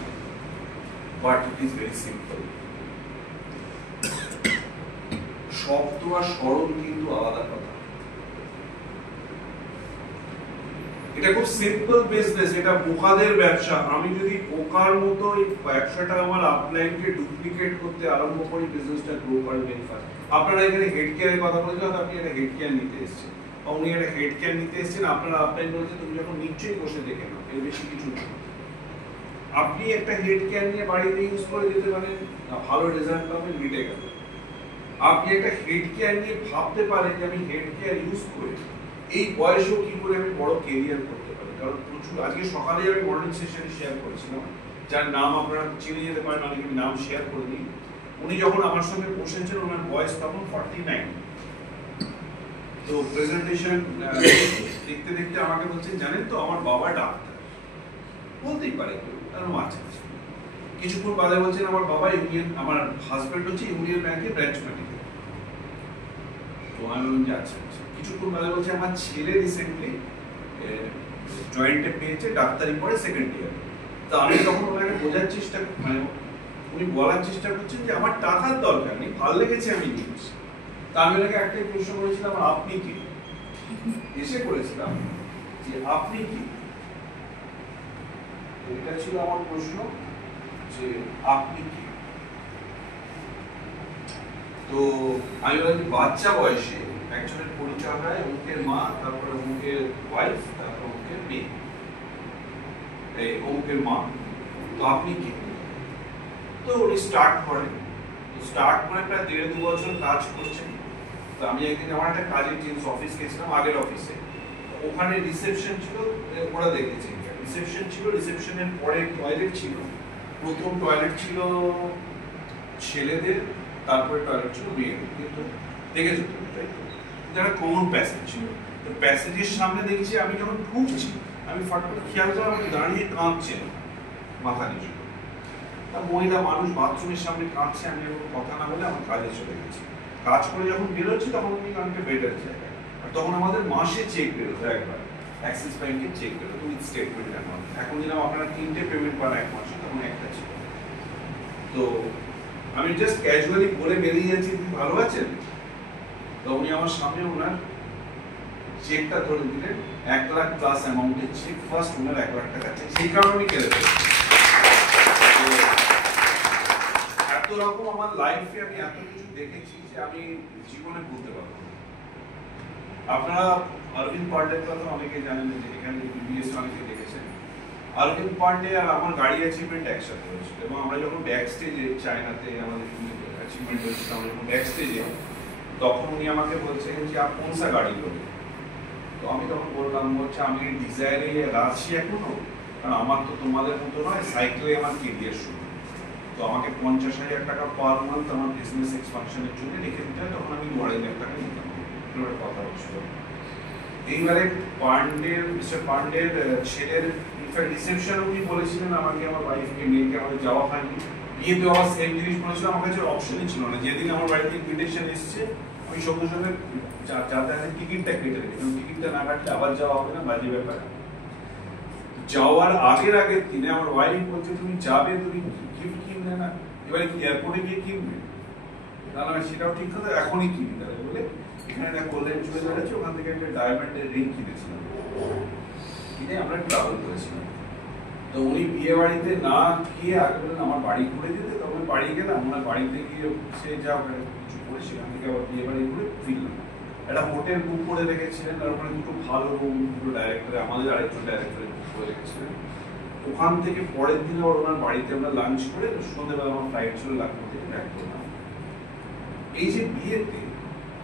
but it is very simple. শব্দ আর সরল কিন্তু আলাদা কথা। এটা খুব সিম্পল বিজনেস, এটা বোকাদের ব্যবসা। আমি যদি বোকার মতো এই ব্যবসাটা আমার আপলাইনকে ডুপ্লিকেট করতে আরম্ভ করি, বিজনেসটা গ্রো করে ভেরি ফাস্ট। আপনারা এখানে হেড কেয়ারের কথা বলছেন, আপনি একটা হেড কেয়ার নিতে এসেছেন, উনি একটা হেড কেয়ার নিতে এসেছেন, আপনারা আপলাইন বলছেন তুমি যখন নিশ্চয়ই বসে দেখে নাও, এর বেশি কিছু না। আপনি একটা হেড কেয়ার নিয়ে বাড়িতে ইউজ করে দিতে পারেন, ভালো রেজাল্ট পাবেন, মিটে গেল। আপনি একটা হেড কেয়ার নিয়ে ভাবতে পারেন যে আমি হেড কেয়ার ইউজ করে এই বয়সেও কি করে আমি বড় কেরিয়ার করতে পারি। কারণ প্রচুর, আজকে সকালে আমি মর্নিং সেশনে শেয়ার করেছিলাম, যার নাম আপনারা চিনে যেতে পারেন, অনেকে আমি নাম শেয়ার করে দিই। উনি যখন আমার সঙ্গে বসেছেন, ওনার বয়স তখন 49। তো প্রেজেন্টেশন দেখতে দেখতে আমাকে বলছেন জানেন তো আমার বাবা ডাক্তার। বলতেই পারে কারণ আছে। কিছুক্ষণ বাদে বলছেন আমার বাবা ইউনিয়ন, আমার হাজবেন্ড হচ্ছে ইউনিয়ন ব্যাংকের ব্রাঞ্চ ম্যানেজার। তো আমি বলছি আচ্ছা। কিছুক্ষণ বাদে বলছে আমার ছেলে রিসেন্টলি জয়েন্টে পেয়েছে, ডাক্তারি পড়ে 2nd ইয়ার। তো আমি তখন ওনাকে বোঝার চেষ্টা, মানে উনি বলার চেষ্টা করছেন যে আমার টাকার দরকার নেই, ভালো লেগেছে আমি নিচ্ছি। তা আমি ওনাকে একটাই প্রশ্ন করেছিলাম, আপনি কি? এসে করেছিলাম যে আপনি কি? এটা ছিল আমার প্রশ্ন, যে আপনি কি? তো আমি বললাম বাচ্চা বয়সে একজনের পরিচয় হয় অমুকের মা, তারপরে অমুকের ওয়াইফ, তারপরে অমুকের মেয়ে, এই অমুকের মা। তো আপনি কি? তো উনি স্টার্ট করে প্রায় 1.5-2 বছর কাজ করছেন। তো আমি একদিন আমার একটা কাজের জিনিস অফিস গেছিলাম, আগের অফিসে, ওখানে রিসেপশন ছিল, ওরা দেখেছি রিসেপশন ছিল, রিসেপশনের পরে টয়লেট ছিল। প্রথম টয়লেট ছিল ছেলেদের, তারপরে টয়লেট ছিল মেয়েদের, কিন্তু দেখেছো তুমি, তাই তো? একটা কমন প্যাসেজ ছিল। তো প্যাসেজের সামনে দেখছি, আমি যখন ঢুকছি আমি ফট করে খেয়াল করে আমি দাঁড়িয়ে কাঁদছেন মাথা নিচু। মহিলা মানুষ বাথরুমের সামনে কাঁদছে, আমি যখন কথা না বলে আমার কাজে চলে গেছি। কাজ করে যখন বেরোচ্ছি তখন উনি অনেকটা বেটার জায়গায়। আর তখন আমাদের মাসে চেক বেরোতো একবার, অ্যাক্সিস ব্যাংকের চেক বেরোতো উইথ স্টেটমেন্ট অ্যামাউন্ট। এখন দিলাম আপনারা 3টে পেমেন্ট পান এক মাসে, তখন একটা ছিল। তো আমি জাস্ট ক্যাজুয়ালি বলে বেরিয়ে যাচ্ছি, তুমি ভালো আছেন? তো উনি আমার সামনে ওনার চেকটা ধরে দিলেন, 1 লাখ প্লাস অ্যামাউন্টের চেক, ফার্স্ট ওনার 1 লাখ টাকা চেক। সেই কারণে আমি কেড়ে ফেলেছি। এত রকম আমার লাইফে আমি এত কিছু দেখেছি যে আমি জীবনে ভুলতে পারবো না। আপনারা অরবিন্দ পান্ডের কথা অনেকে জানেন, যে এখানে বিবিএস অনেকে দেখেছেন। অরবিন্দ পান্ডে আর আমার গাড়ি অ্যাচিভমেন্ট একসাথে হয়েছিল, এবং আমরা যখন ব্যাক স্টেজে চায়নাতে আমাদের অ্যাচিভমেন্ট হয়েছিল, আমরা যখন ব্যাক স্টেজে, তখন উনি আমাকে বলছেন যে আপ কোন সা গাড়ি লোগে? তো আমি তখন বললাম হচ্ছে আমি ডিজায়ারে আছি এখনো, কারণ আমার তো তোমাদের মতো নয়, সাইকেলে আমার কেরিয়ার শুরু। তো আমাকে 50,000 টাকা পার মান্থ আমার বিজনেস এক্সপানশনের জন্য রেখে দিতে হয়, তখন আমি 2.5 লাখ টাকা নিতাম। এবার কথা হচ্ছিল এইবারে মিস্টার পান্ডের ছেলের ইনফ্যাক্ট রিসেপশন উনি বলেছিলেন আমাকে, আমার ওয়াইফকে, মেয়েকে, আমাদের যাওয়া হয়নি। বিয়েতে আবার সেম জিনিস বলেছিল, আমার কাছে অপশনই ছিল না। যেদিন আমার বাড়িতে ইনভিটেশন এসছে, আমি সঙ্গে সঙ্গে যাতায়াতের টিকিটটা কেটে রেখেছি, টিকিটটা না কাটলে আবার যাওয়া হবে না, বাজে ব্যাপার। যাওয়ার আগের দিনে আমার ওয়াইফ বলছে তুমি যাবে, তুমি গিফট কিনবে না, এবারে কি এয়ারপোর্টে গিয়ে কিনবে? না না সেটাও ঠিক কথা, এখনই কিনি তাহলে বলে এখানে একটা গোল্ডেন জুয়েলার আছে, ওখান থেকে একটা ডায়মন্ডের রিং কিনেছিলাম, কিনে আমরা ট্রাভেল করেছিলাম। তো উনি বিয়ে বাড়িতে না গিয়ে আগে বললেন আমার বাড়ি ঘুরে দিতে, তখন বাড়ি গেলাম, ওনার বাড়িতে গিয়ে সে যা কিছু করে সেখান থেকে আবার বিয়ে বাড়ি ঘুরে ফিরলাম। একটা হোটেল বুক করে রেখেছিলেন, আর ওখানে দুটো ভালো রুম, দুটো ডাইরেক্টরে, আমাদের আরেকজন ডাইরেক্টরে বুক করে রেখেছিলেন। ওখান থেকে পরের দিন আবার ওনার বাড়িতে আমরা লাঞ্চ করে সন্ধ্যেবেলা আমার ফ্লাইট ছিল লাখনৌ থেকে ব্যাক করলাম। এই যে বিয়েতে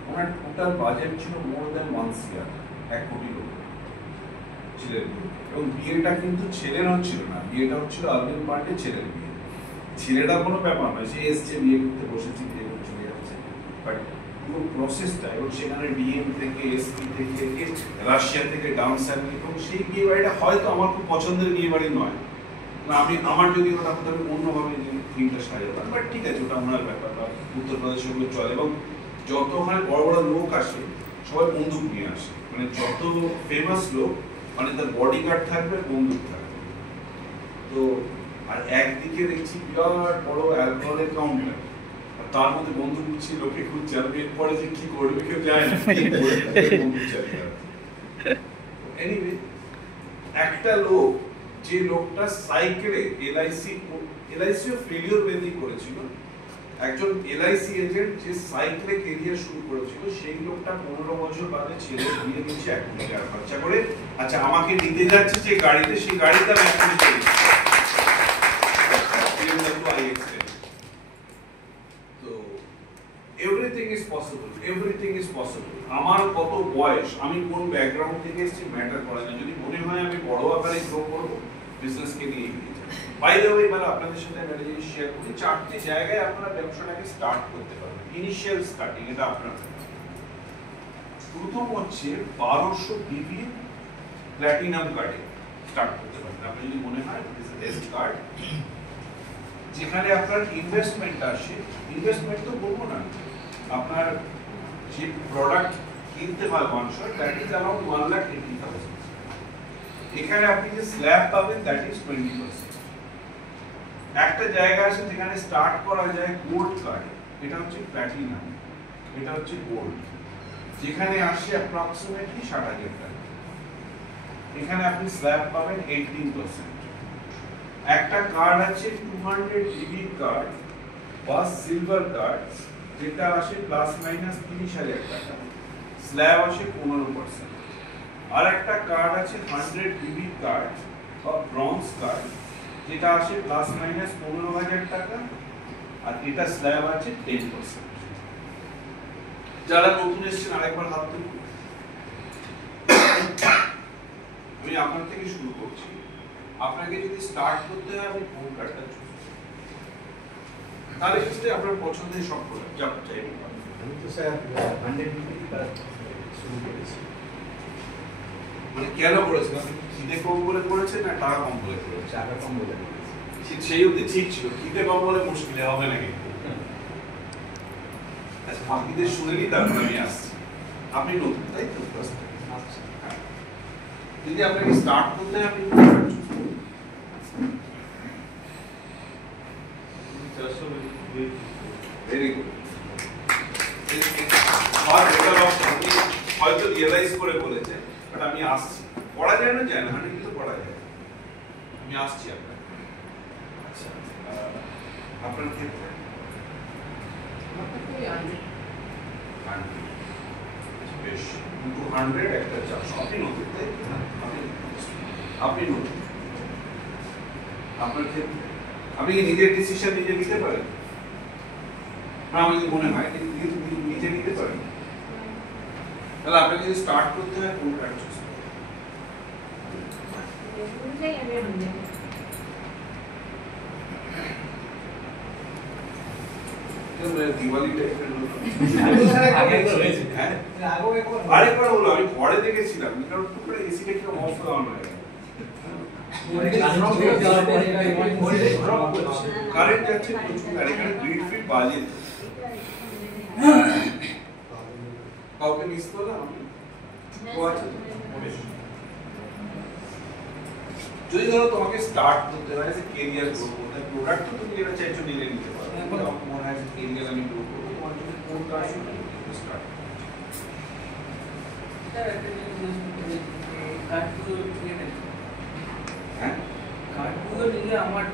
ওনার টোটাল বাজেট ছিল মোর দ্যান 1 CR, 1 কোটি লোক ছেলের বিয়ে। এবং বিয়েটা কিন্তু ছেলের হচ্ছিল না, বিয়েটা হচ্ছিল অরবিন্দ পান্ডের ছেলের বিয়ে। ছেলেটা কোনো ব্যাপার নয়, সে এসছে বিয়ে করতে, বসেছি বিয়ে করে চলে যাচ্ছে, বাট পুরো প্রসেসটা, এবং সেখানে ডিএম থেকে, এসপি থেকে, রাশিয়া থেকে ডাউন স্যালারি, এবং সেই বিয়ে বাড়িটা হয়তো আমার খুব পছন্দের বিয়ে বাড়ি নয়, আমি আমার যদি ওটা হতো আমি অন্যভাবে থিমটা সাজাতাম, বাট ঠিক আছে, ওটা ওনার ব্যাপার, বা উত্তরপ্রদেশে ওগুলো চলে। এবং যত ওখানে বড় বড় লোক আসে সবাই বন্দুক নিয়ে আসে, মানে যত ফেমাস লোক, মানে তার বডিগার্ড থাকবে, বন্দুক থাকবে। তো আর একদিকে দেখছি বিরাট বড় অ্যালকোহলের কাউন্টার, তার মধ্যে বন্দুক নিচ্ছে, লোকে খুঁজছে, আর এরপরে যে কি করবে কেউ যায় না, বন্দুক চালিয়ে। এনিওয়ে, একটা লোক, যে লোকটা সাইকেলে এলআইসি ফেলিওর বেদি করেছিল, একজন এলআইসি এজেন্ট যে সাইকেলে কেরিয়ার শুরু করেছিল, সেই লোকটা 15 বছর বাদে ছেলে বিয়ে দিচ্ছে 1 কোটি টাকা খরচা করে। আচ্ছা, আমাকে নিতে যাচ্ছে যে গাড়িতে, সেই গাড়িতে আমি 1 কোটি টাকা। তো everything is possible, everything is possible. আমার কত বয়স, আমি কোন ব্যাকগ্রাউন্ড থেকে এসেছি ম্যাটার করে না। যদি মনে হয় আমি বড় আকারে গ্রো করবো, বিজনেসকে নিয়ে এগিয়ে যাবো। বাই দ্য ওয়ে, মানে আপনাদের সাথে আমি যদি শেয়ার করি, 4টে জায়গায় আপনারা ব্যবসাটাকে স্টার্ট করতে পারবেন। ইনিশিয়াল স্টার্টিং, এটা আপনার প্রথম হচ্ছে 1200 BB প্ল্যাটিনাম কার্ডে স্টার্ট করতে পারবেন। আপনি যদি মনে হয় দিস ইজ বেস্ট কার্ড, যেখানে আপনার ইনভেস্টমেন্ট আসে, ইনভেস্টমেন্ট তো বলবো না, আপনার যে প্রোডাক্ট কিনতে হয় মানুষ, দ্যাট ইজ অ্যারাউন্ড 1,80,000। এখানে আপনি যে স্ল্যাব পাবেন, দ্যাট ইজ 20%। একটা জায়গা আছে যেখানে স্টার্ট করা যায় গোল্ড কার্ড, এটা হচ্ছে প্ল্যাটিনাম, এটা হচ্ছে গোল্ড, যেখানে আসে অ্যাপ্রক্সিমেটলি 60,000 টাকা। এখানে আপনি স্ল্যাব পাবেন 18%। একটা কার্ড আছে 200 GB কার্ড বা সিলভার কার্ড, যেটা আসে প্লাস মাইনাস 30,000 টাকা। স্ল্যাব আসে 15%। আর একটা কার্ড আছে 100 BB কার্ড বা ব্রঞ্জ কার্ড, যেটা আসে প্লাস মাইনাস 15,000 টাকা, আর এটা স্ল্যাব আছে 10%। যারা নতুন এসেছেন আরেকবার হাত তুলুন। আমি আপনার থেকে শুরু করছি। আপনাকে যদি স্টার্ট করতে হয় আপনি কোন কার্ডটা চুজ করুন, তাহলে কিন্তু আপনার পছন্দের সব প্রোডাক্ট যা চাইবেন। আমি তো স্যার 100 ডিগ্রি কাজ শুরু করেছি। মানে কেন করেছেন? আপনি খিদে কম বলে করেছেন না টাকা কম বলে করেছেন? টাকা কম বলে দিয়েছি। সেই অবধি ঠিক ছিল, খিদে কম বলে মুশকিল হবে না কিন্তু। আচ্ছা, বাকিদের শুনে নিই, তারপর আমি আসছি। আপনি নতুন তাই তো? আচ্ছা, হ্যাঁ। যদি আপনাকে স্টার্ট করতে হয় আপনি কোন কার্ড চুজ করুন? 400 ভেরি গুড। আপনি হয়তো রিয়েলাইজ করে বলেছেন, বাট আমি আসছি। পড়া যায় না, যায় না, কিন্তু পড়া যায়। আমি আসছি আপনার। আচ্ছা, আপনার ক্ষেত্রে বেশ 200 একটা 400। আপনি নতুন তাই? আপনি নতুন। আপনার ক্ষেত্রে আপনি কি নিজের ডিসিশন নিজে নিতে পারেন? না, আমার যদি মনে হয় নিজে নিতে পারেন, তাহলে আপনাকে যদি স্টার্ট করতে হয় কোন কার্ড চুজ করবেন? দিওয়ালি টাইপের আরেকবার হলো, আমি পরে দেখেছিলাম, কারণ টুকরা এসিটা কি অফ দেওয়া নয়, কারেন্ট যাচ্ছে প্রচুর, আর এখানে গ্রিড ফিট বাজে। কাউকে মিস করলাম আমি? ও আছে তো? যদি ধরো তোমাকে স্টার্ট করতে হয় যে কেরিয়ার গ্রো করতে, প্রোডাক্ট তো তুমি যেটা চাইছো নিয়ে নিতে পারো। এখন আমার মনে হয় যে কেরিয়ার আমি গ্রো করবো, তোমার জন্য কোন কাজ শুরু করতে স্টার্ট? স্যার একটা জিনিস কার্ডগুলো নিয়ে নেন। হ্যাঁ, কার্ডগুলো নিলে আমার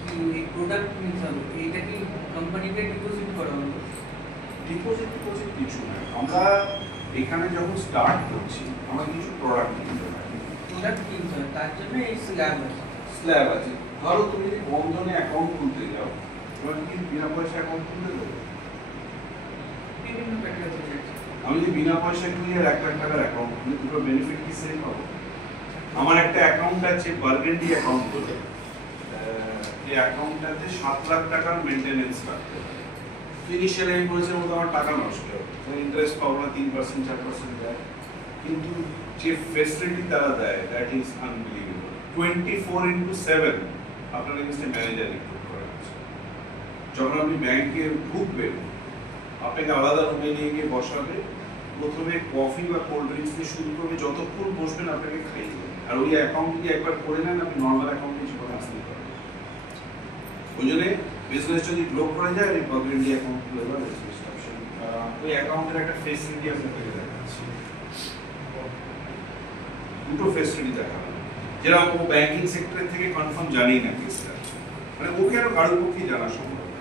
কি এই প্রোডাক্ট নিতে হবে, এইটা কি কোম্পানিতে ডিপোজিট করা হলো? ডিপোজিট কিছু না। আমরা এখানে যখন স্টার্ট করছি আমরা কিছু প্রোডাক্ট কিনতে পারি। প্রোডাক্ট কিনতে হবে, তার জন্য এই স্ল্যাব আছে। স্ল্যাব আছে। ধরো তুমি যদি বন্ধনে অ্যাকাউন্ট খুলতে যাও, তোমার কি বিনা পয়সা অ্যাকাউন্ট খুলতে দেবো? বিভিন্ন ক্যাটাগরি আছে। আমি যদি বিনা পয়সা খুলি আর 1 লাখ টাকার অ্যাকাউন্ট খুলি, দুটো বেনিফিট কি সেম পাবো? আমার একটা অ্যাকাউন্ট আছে বার্গেন্ডি অ্যাকাউন্ট বলে, এই অ্যাকাউন্টটাতে 7 লাখ টাকার মেইনটেনেন্স লাগবে। ইনিশিয়ালি আমি বলেছিলাম ওটা আমার টাকা নষ্ট হবে, ইন্টারেস্ট পাবো না, 3% 4% দেয়, কিন্তু যে ফেসিলিটি তারা দেয় দ্যাট ইজ আনবিলিভেবল। 24/7 আপনার এগেইনস্টে ম্যানেজার রিক্রুট করা হচ্ছে। যখন আপনি ব্যাংকে ঢুকবেন, আপনাকে আলাদা রুমে নিয়ে গিয়ে বসাবে, প্রথমে কফি বা কোল্ড ড্রিঙ্কস দিয়ে শুরু করবে, যতক্ষণ বসবেন আপনাকে খাইয়ে দেবে। আর ওই অ্যাকাউন্ট যদি একবার করে নেন, আপনি নর্মাল অ্যাকাউন্টে জীবনে আসতে পারবেন। ওই জন্য বিজনেস যদি গ্রো করে যায়, আমি বার্গেন্ডি অ্যাকাউন্ট খুলে দেওয়ার রেজিস্ট্রেশন, ওই অ্যাকাউন্টের একটা ফেসিলিটি আপনাকে দেখাচ্ছি। দুটো ফেসিলিটি দেখাবো, যেরকম ও ব্যাংকিং সেক্টরের থেকে কনফার্ম জানেই না কেসটা, মানে ওকে আরো কারোর পক্ষে জানা সম্ভব না।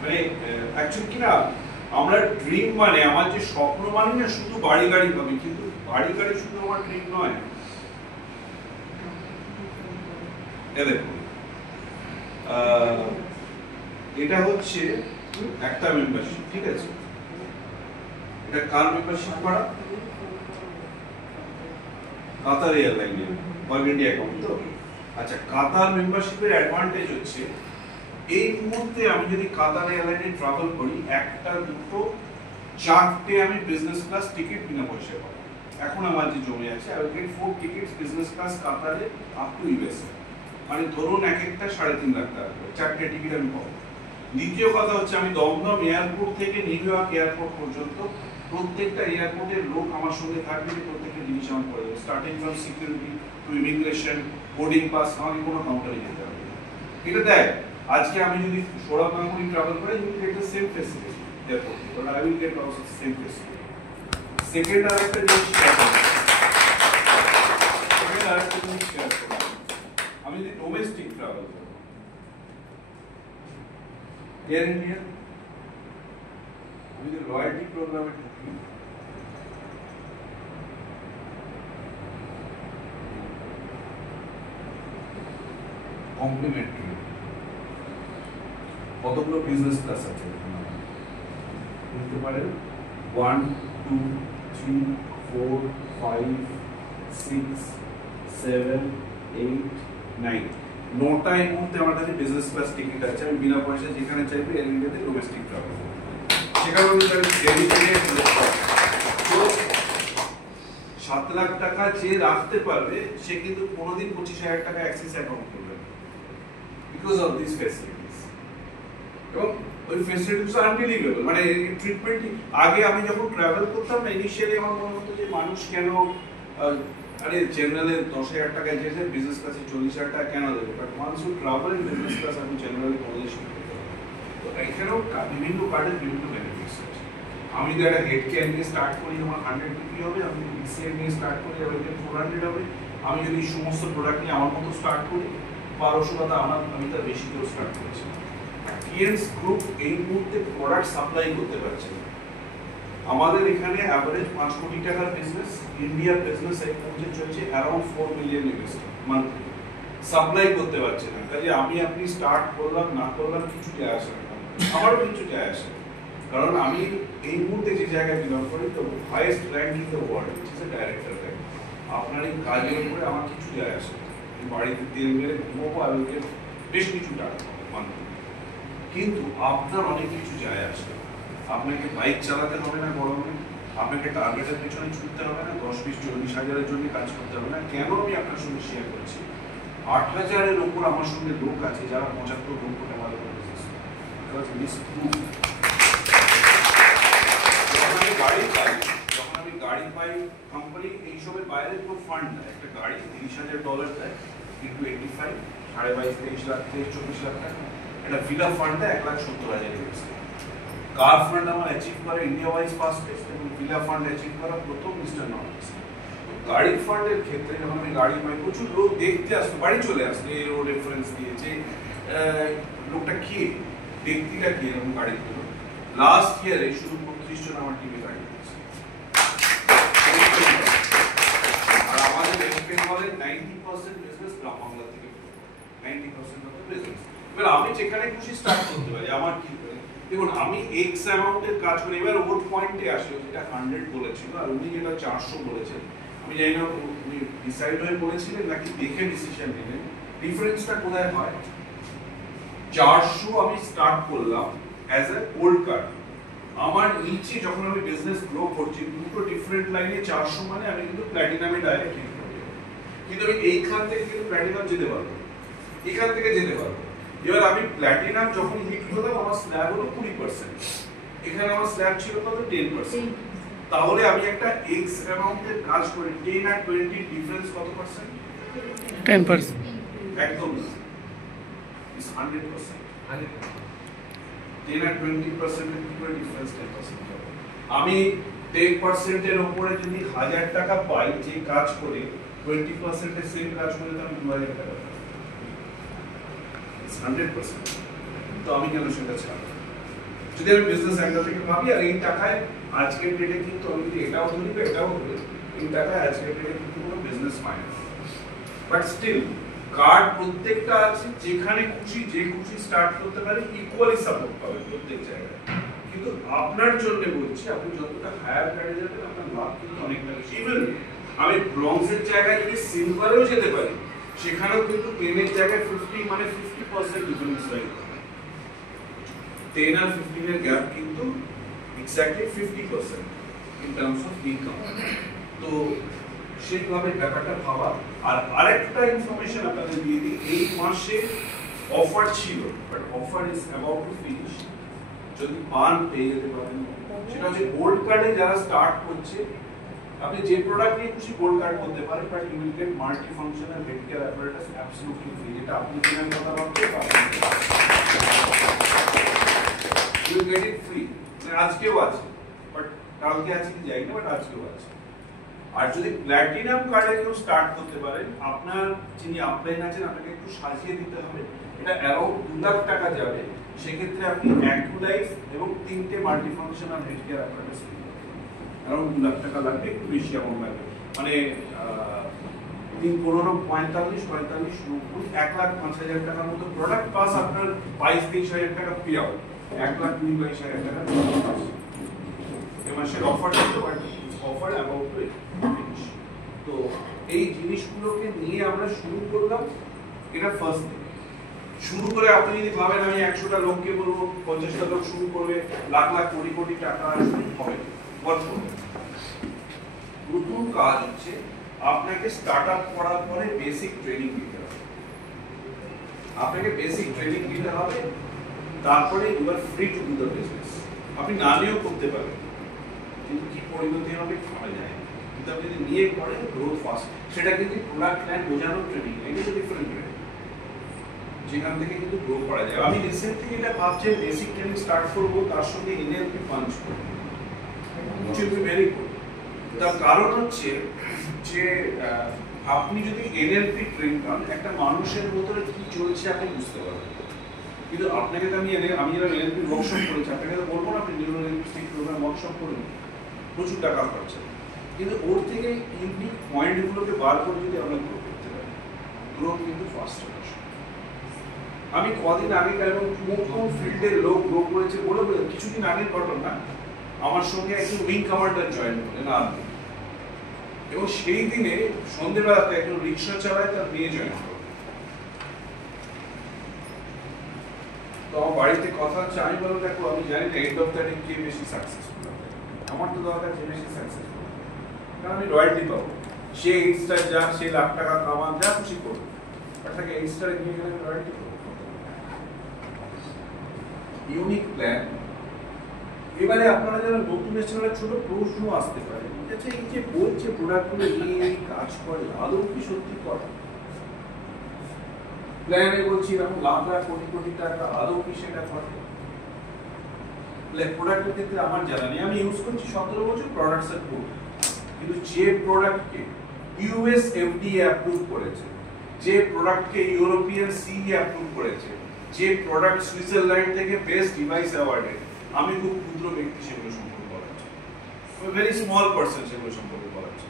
মানে অ্যাকচুয়ালি কি না, আমরা ড্রিম মানে আমার যে স্বপ্ন মানে না শুধু বাড়ি গাড়ি পাবে, কিন্তু বাড়ি গাড়ি শুধু আমার ড্রিম নয়। দেখুন, এটা হচ্ছে একটা মেম্বারশিপ, ঠিক আছে? এটা কার মেম্বারশিপ করা? কাতার এয়ারলাইনের বার্গেন্ডি অ্যাকাউন্ট তো। আচ্ছা, কাতার মেম্বারশিপের অ্যাডভান্টেজ হচ্ছে এই মুহূর্তে আমি যদি কাতার এয়ারলাইনে ট্রাভেল করি, একটা দুটো চারটে আমি বিজনেস ক্লাস টিকিট বিনা পয়সা পাবো। এখন আমার যে জমে আছে, I will gate 4 tickets business class কাতারে আপ টু ইউএসএ। মানে ধরুন এক একটা 3.5 লাখ টাকা করে 4টে টিকিট আমি পাবো। দ্বিতীয় কথা হচ্ছে, আমি দমদম এয়ারপোর্ট থেকে নিউ ইয়র্ক এয়ারপোর্ট পর্যন্ত প্রত্যেকটা এয়ারপোর্টের লোক আমার সঙ্গে থাকবে, যে প্রত্যেকটা জিনিস আমার করে দেবে, starting from security to immigration, boarding pass, আমাকে কোনো কাউন্টারে যেতে হবে না। এটা দেয়। আজকে আমি যদি সৌরভ গাঙ্গুলি ট্রাভেল করি, you will get the same facility airport, but I will get also same facility. Second আরেকটা জিনিস আপনাকে আরেকটা জিনিস শেয়ার করব। আমি যদি ডোমেস্টিক ট্রাভেল করব, এয়ার ইন্ডিয়া, আমি যদি লয়্যালটি প্রোগ্রামে ঢুকি, কমপ্লিমেন্টারি কতগুলো বিজনেস ক্লাস আছে বলতে পারেন? 1 2 3 4 5 6 7 8 9 9টা এই মুহূর্তে আমার কাছে বিজনেস ক্লাস টিকিট আছে। আমি বিনা পয়সা যেখানে চাইবো এয়ার ইন্ডিয়াতে ডোমেস্টিক ট্রাভেল করব, সেখানে আমি ডেডিকেটেড তো 7 লাখ টাকা যে রাখতে পারবে সে কিন্তু কোনোদিন 25,000 টাকা অ্যাক্সেস অ্যাকাউন্ট করবে বিকজ অফ দিস ফ্যাসিলিটিস। এবং ওই ফ্যাসিলিটিস আনবিলিভেবল, মানে ট্রিটমেন্ট। আগে আমি যখন ট্রাভেল করতাম না, ইনিশিয়ালি আমার মনে হতো যে মানুষ কেন আরে জেনারেলে 10,000 টাকায় যেতে বিজনেস ক্লাসে 40,000 টাকা কেন দেবে, but once you travel in business class আমি জেনারেলি কোনোদিন শিখতে পারবো। তো এখানেও বিভিন্ন কার্ডের বিভিন্ন বেনিফিটস আছে। আমি যদি একটা হেড কেয়ার নিয়ে স্টার্ট করি আমার 100 বিপি হবে, আমি যদি বিসিএম নিয়ে স্টার্ট করি আমার 400 হবে, আমি যদি সমস্ত প্রোডাক্ট নিয়ে আমার মতো স্টার্ট করি 1200 আমার, আমি তার বেশি করে স্টার্ট করেছি। কিয়েন্স গ্রুপ এই মুহূর্তে প্রোডাক্ট সাপ্লাই করতে পারছে না। আমাদের এখানে অ্যাভারেজ 5 কোটি টাকার বিজনেস, ইন্ডিয়ার বিজনেস এই মুহূর্তে চলছে around 4 million investor monthly, supply করতে পারছে না। কাজে আমি আপনি স্টার্ট করলাম না করলাম কিছু যায় আসে না, আমারও কিছু যায় আসে, কারণ আমি এই মুহূর্তে যে জায়গায় বিলং করি তো highest rank in the world is a director rank. আপনার এই কাজের উপরে আমার কিছু যায় আসে না, বাড়িতে তেল মেরে ঘুমোবো আর ওকে বেশ কিছু টাকা মান্থলি, কিন্তু আপনার অনেক কিছু যায় আসে। আপনাকে বাইক চালাতে হবে না গরমে, আপনাকে টার্গেটের পেছনে ছুটতে হবে না, 10-20-40 হাজারের জন্য কাজ করতে হবে না। কেন আমি আপনার সঙ্গে শেয়ার করছি? 8,000-এর উপর আমার সঙ্গে লোক আছে যারা 75 লক্ষ টাকা করে বিজনেস করে। যখন আমি গাড়ি পাই কোম্পানি এইসবের বাইরে কোনো ফান্ড দেয়, একটা গাড়ি $30,000 দেয় ইন্টু 85, 22-23 লাখ 23-24 লাখ টাকা। একটা ভিলা ফান্ড দেয় 1,70,000 ইনভেস্ট। কার ফান্ড আমার অ্যাচিভ করে ইন্ডিয়া ওয়াইজ ফাস্টেস্ট, এবং ভিলা ফান্ড অ্যাচিভ করা প্রথম মিস্টার নর্থ। গাড়ির ফান্ডের ক্ষেত্রে যখন আমি গাড়ি পাই, প্রচুর লোক দেখতে আসতো, বাড়ি চলে আসতো, ও রেফারেন্স দিয়েছে, লোকটা কে, ব্যক্তিটা কে, এরকম গাড়ি দিল। লাস্ট ইয়ারে শুধু 35 জন আমার টিমে গাড়ি দিয়েছে। আর আমাদের ওয়েস্ট বেঙ্গলের 90% বিজনেস গ্রাম বাংলা থেকে, 90% অফ বিজনেস। এবার আমি যেখানে খুশি স্টার্ট করতে পারি, আমার কি করে দেখুন, আমি এক্স অ্যামাউন্টের কাজ করি। এবার ওর পয়েন্টে আসে, যেটা 100 বলেছিল আর উনি যেটা 400 বলেছেন, আমি জানি না উনি ডিসাইড হয়ে বলেছিলেন নাকি দেখে ডিসিশন নিলেন, ডিফারেন্সটা কোথায় হয়। 400 আমি স্টার্ট করলাম অ্যাজ এ ওল্ড কার্ড, আমার নিচে যখন আমি বিজনেস গ্রো করছি দুটো ডিফারেন্ট লাইনে 400 মানে আমি কিন্তু প্ল্যাটিনামে ডাইরেক্ট হিট করব, কিন্তু আমি এইখান থেকে কিন্তু প্ল্যাটিনাম যেতে পারবো, এখান থেকে যেতে পারবো। এবার আমি প্ল্যাটিনাম যখন হিট করলাম আমার স্ল্যাব হলো 20%, এখানে আমার স্ল্যাব ছিল কত 10%। তাহলে আমি একটা এক্স অ্যামাউন্টের কাজ করি, 10 আর 20 ডিফারেন্স কত পার্সেন্ট? 10%। একদম না, ইজ 100%। 10 আর 20% এর ভিতরে ডিফারেন্স 10% হবে। আমি 10% এর উপরে যদি 1000 টাকা পাই যে কাজ করে, 20% এর সেম কাজ করে তো আমি 2000 টাকা পাই, 100%। তো আমি কেন সেটা ছাড়বো? যদি আমি বিজনেস অ্যাঙ্গেল থেকে ভাবি, আর এই টাকায় আজকের ডেটে কিন্তু আমি যদি এটাও ধরি বা এটাও ধরি, এই টাকায় আজকের ডেটে কিন্তু কোনো বিজনেস হয় না। বাট স্টিল কার্ড প্রত্যেকটা আছে, যেখানে খুশি যে খুশি স্টার্ট করতে পারে, ইকুয়ালি সাপোর্ট পাবে প্রত্যেক জায়গায়। কিন্তু আপনার জন্য বলছি, আপনি যতটা হায়ার কার্ডে যাবেন আপনার লাভ কিন্তু অনেকটা বেশি। ইভেন আমি ব্রোঞ্জের জায়গায় যদি সিলভারেও যেতে পারি, সেখানেও কিন্তু 10 জায়গায় 50 মানে 50% ডিফারেন্স হয়। 10 আর 15 এর গ্যাপ কিন্তু exactly 50% in terms of income. তো সেইভাবে ব্যাপারটা ভাবা। আর আরেকটা ইনফরমেশন আপনাদের দিয়ে দিই, এই মাসে অফার ছিল, but offer is about to finish. যদি পান পেয়ে যেতে পারেন, সেটা হচ্ছে গোল্ড কার্ডে যারা স্টার্ট করছে, আপনি যে প্রোডাক্ট নিয়ে খুশি গোল্ড কার্ড করতে পারেন, but you will get multifunctional head care apparatus absolutely free. যেটা আপনি কেনার কথা ভাবছেন you will get it free. আজকেও আছে, বাট কালকে আছে কি জানি না, বাট আজকেও আছে। আর যদি প্ল্যাটিনাম কার্ডে কেউ স্টার্ট করতে পারেন, আপনার যিনি আপলাইন আছেন আপনাকে একটু সাজিয়ে দিতে হবে, এটা অ্যারাউন্ড 2 লাখ টাকা যাবে। সেক্ষেত্রে আপনি অ্যাকুলাইফ এবং 3টে মাল্টিফাংশনাল হেলথ কেয়ার আপনাকে অ্যারাউন্ড 2 লাখ টাকা লাগবে, একটু বেশি অ্যামাউন্ট লাগবে, মানে 3-15-45, 45, 90, 1,05,000 টাকার মতো প্রোডাক্ট পাস আপনার 22-23 টাকা পে আউট, 1,20,22 টাকা এ মাসের অফার দিতে পারি, অফার অ্যাবাউট টু ফিনিশ। তো এই জিনিসগুলোকে নিয়ে আমরা শুরু করলাম, এটা ফার্স্ট থিং। শুরু করে আপনি যদি ভাবেন আমি 100টা লোককে বলবো, 50টা লোক শুরু করবে, লাখ লাখ কোটি কোটি টাকা আসবে, হবে প্রথম কাজ হচ্ছে আপনাকে স্টার্ট আপ করার পরে বেসিক ট্রেনিং দিতে হবে। আপনাকে বেসিক ট্রেনিং দিতে হবে, তারপরে you are free to do the business. আপনি না নিয়েও করতে পারবেন, কিন্তু কি পরিণতি হবে ভাবা যায়, কিন্তু আপনি যদি নিয়ে করেন গ্রোথ ফাস্ট। সেটা কিন্তু প্রোডাক্ট লাইন বোঝানোর ট্রেনিং, এটা তো ডিফারেন্ট ট্রেনিং, যেখান থেকে কিন্তু গ্রো করা যায়। আমি রিসেন্টলি এটা ভাবছি বেসিক ট্রেনিং স্টার্ট করবো, তার সঙ্গে এনএলপি পাঞ্চ করবো, which will be very good। তার কারণ হচ্ছে যে আপনি যদি এনএলপি ট্রেন পান, একটা মানুষের ভিতরে কি চলছে আপনি বুঝতে পারবেন। কিন্তু আপনাকে তো আমি যারা এনএলপি ওয়ার্কশপ করেছি, আপনাকে তো বলবো না আপনি নিউরো লিঙ্গুইস্টিক প্রোগ্রাম ওয়ার্কশপ করুন, প্রচুর টাকা খরচা, কিন্তু ওর থেকে ইউনিক পয়েন্টগুলোকে বার করে যদি আমরা গ্রো করতে পারি, গ্রো কিন্তু ফাস্ট হবে। আমি কদিন আগে কোন ফিল্ডের লোক গ্রো করেছে বলে কিছুদিন আগের ঘটনা, আমার সঙ্গে একজন উইং কমান্ডার জয়েন করলেন আর্মি, এবং সেই দিনে সন্ধ্যেবেলাতে একজন রিক্সা চালায়, তার মেয়ে জয়েন করল। তো আমার বাড়িতে কথা হচ্ছে, আমি বললাম দেখো আমি জানি না এন্ড অফ দ্য ডে কে বেশি সাকসেসফুল হবে, আমার তো দরকার যে বেশি সাকসেসফুল, কারণ আমি রয়্যালটি পাবো। সে ইনস্টার যাক, সে লাখ টাকা কামান, যা খুশি করবে, তাকে ইনস্টারে নিয়ে গেলে রয়্যালটি পাবো। Unique plan. এবারে আপনারা যারা নতুন এসেছেন, ছোট প্রশ্ন আসতে পারে, আচ্ছা এই যে বলছে প্রোডাক্টগুলো নিয়ে এই কাজ করে, আদৌ কি সত্যি করে? প্ল্যানে বলছি এরকম লাখ লাখ কোটি কোটি টাকা, আদৌ কি সেটা করে? প্রোডাক্টের ক্ষেত্রে আমার জানা নেই, আমি ইউজ করছি 17 বছর প্রোডাক্টস এর কোর্স, কিন্তু যে প্রোডাক্টকে ইউএস এফডিএ অ্যাপ্রুভ করেছে, যে প্রোডাক্টকে ইউরোপিয়ান সিই অ্যাপ্রুভ করেছে, যে প্রোডাক্ট সুইজারল্যান্ড থেকে বেস্ট ডিভাইস অ্যাওয়ার্ডেড, আমি খুব ক্ষুদ্র ব্যক্তি সেগুলো সম্পর্কে বলাচ্ছি, ভেরি স্মল পার্সন সেগুলো সম্পর্কে বলাচ্ছি,